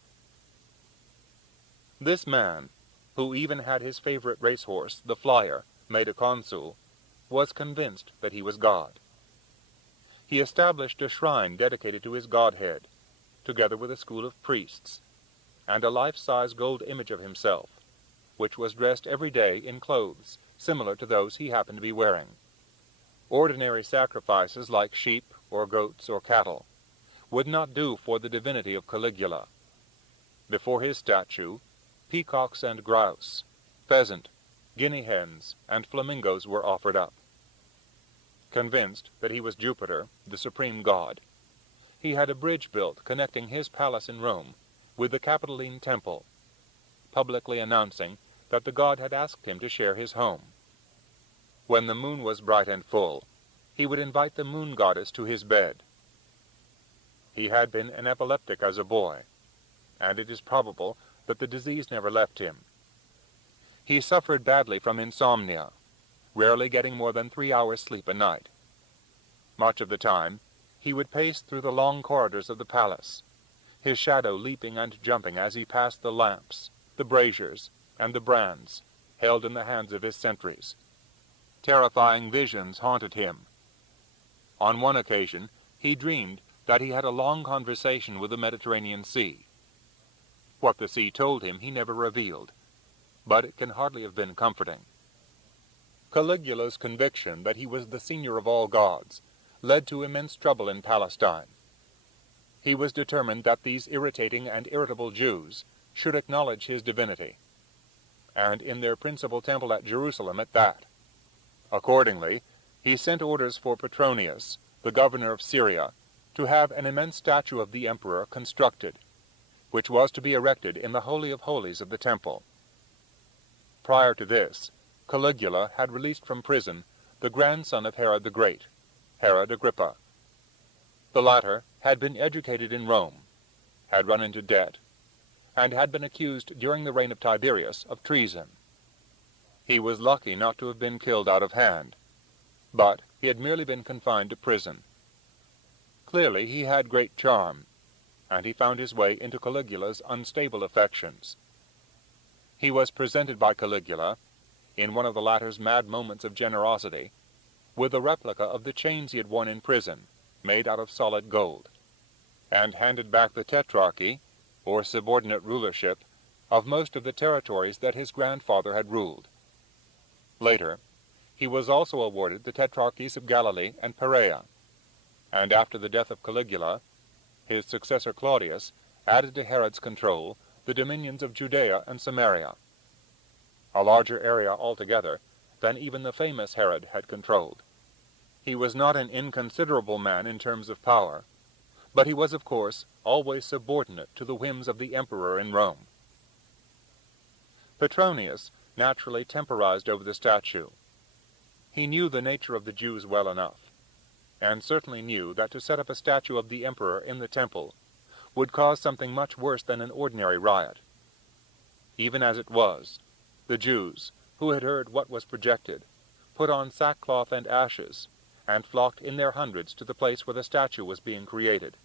This man, who even had his favorite racehorse, the Flyer, made a consul, was convinced that he was God. he established a shrine dedicated to his godhead, together with a school of priests, and a life-size gold image of himself, which was dressed every day in clothes similar to those he happened to be wearing. Ordinary sacrifices like sheep or goats or cattle would not do for the divinity of Caligula. Before his statue, peacocks and grouse, pheasant, guinea hens, and flamingos were offered up. Convinced that he was Jupiter, the supreme god, he had a bridge built connecting his palace in Rome with the Capitoline temple, publicly announcing that the god had asked him to share his home. When the moon was bright and full, he would invite the moon goddess to his bed. He had been an epileptic as a boy, and it is probable that the disease never left him. He suffered badly from insomnia, rarely getting more than 3 hours' sleep a night. Much of the time, he would pace through the long corridors of the palace, his shadow leaping and jumping as he passed the lamps, the braziers, and the brands held in the hands of his sentries. Terrifying visions haunted him. On one occasion, he dreamed that he had a long conversation with the Mediterranean Sea. What the sea told him he never revealed, but it can hardly have been comforting. Caligula's conviction that he was the senior of all gods led to immense trouble in Palestine. He was determined that these irritating and irritable Jews should acknowledge his divinity, and in their principal temple at Jerusalem at that. Accordingly, he sent orders for Petronius, the governor of Syria, to have an immense statue of the emperor constructed, which was to be erected in the Holy of Holies of the temple. Prior to this, Caligula had released from prison the grandson of Herod the Great, Herod Agrippa. The latter had been educated in Rome, had run into debt, and had been accused during the reign of Tiberius of treason. He was lucky not to have been killed out of hand, but he had merely been confined to prison. Clearly he had great charm, and he found his way into Caligula's unstable affections. He was presented by Caligula, in one of the latter's mad moments of generosity, with a replica of the chains he had worn in prison, made out of solid gold, and handed back the tetrarchy, or subordinate rulership, of most of the territories that his grandfather had ruled. Later, he was also awarded the tetrarchies of Galilee and Perea, and after the death of Caligula, his successor Claudius added to Herod's control the dominions of Judea and Samaria, a larger area altogether than even the famous Herod had controlled. He was not an inconsiderable man in terms of power, but he was, of course, always subordinate to the whims of the emperor in Rome. Petronius naturally temporized over the statue. He knew the nature of the Jews well enough, and certainly knew that to set up a statue of the emperor in the temple would cause something much worse than an ordinary riot. Even as it was, the Jews, who had heard what was projected, put on sackcloth and ashes, and flocked in their hundreds to the place where the statue was being created.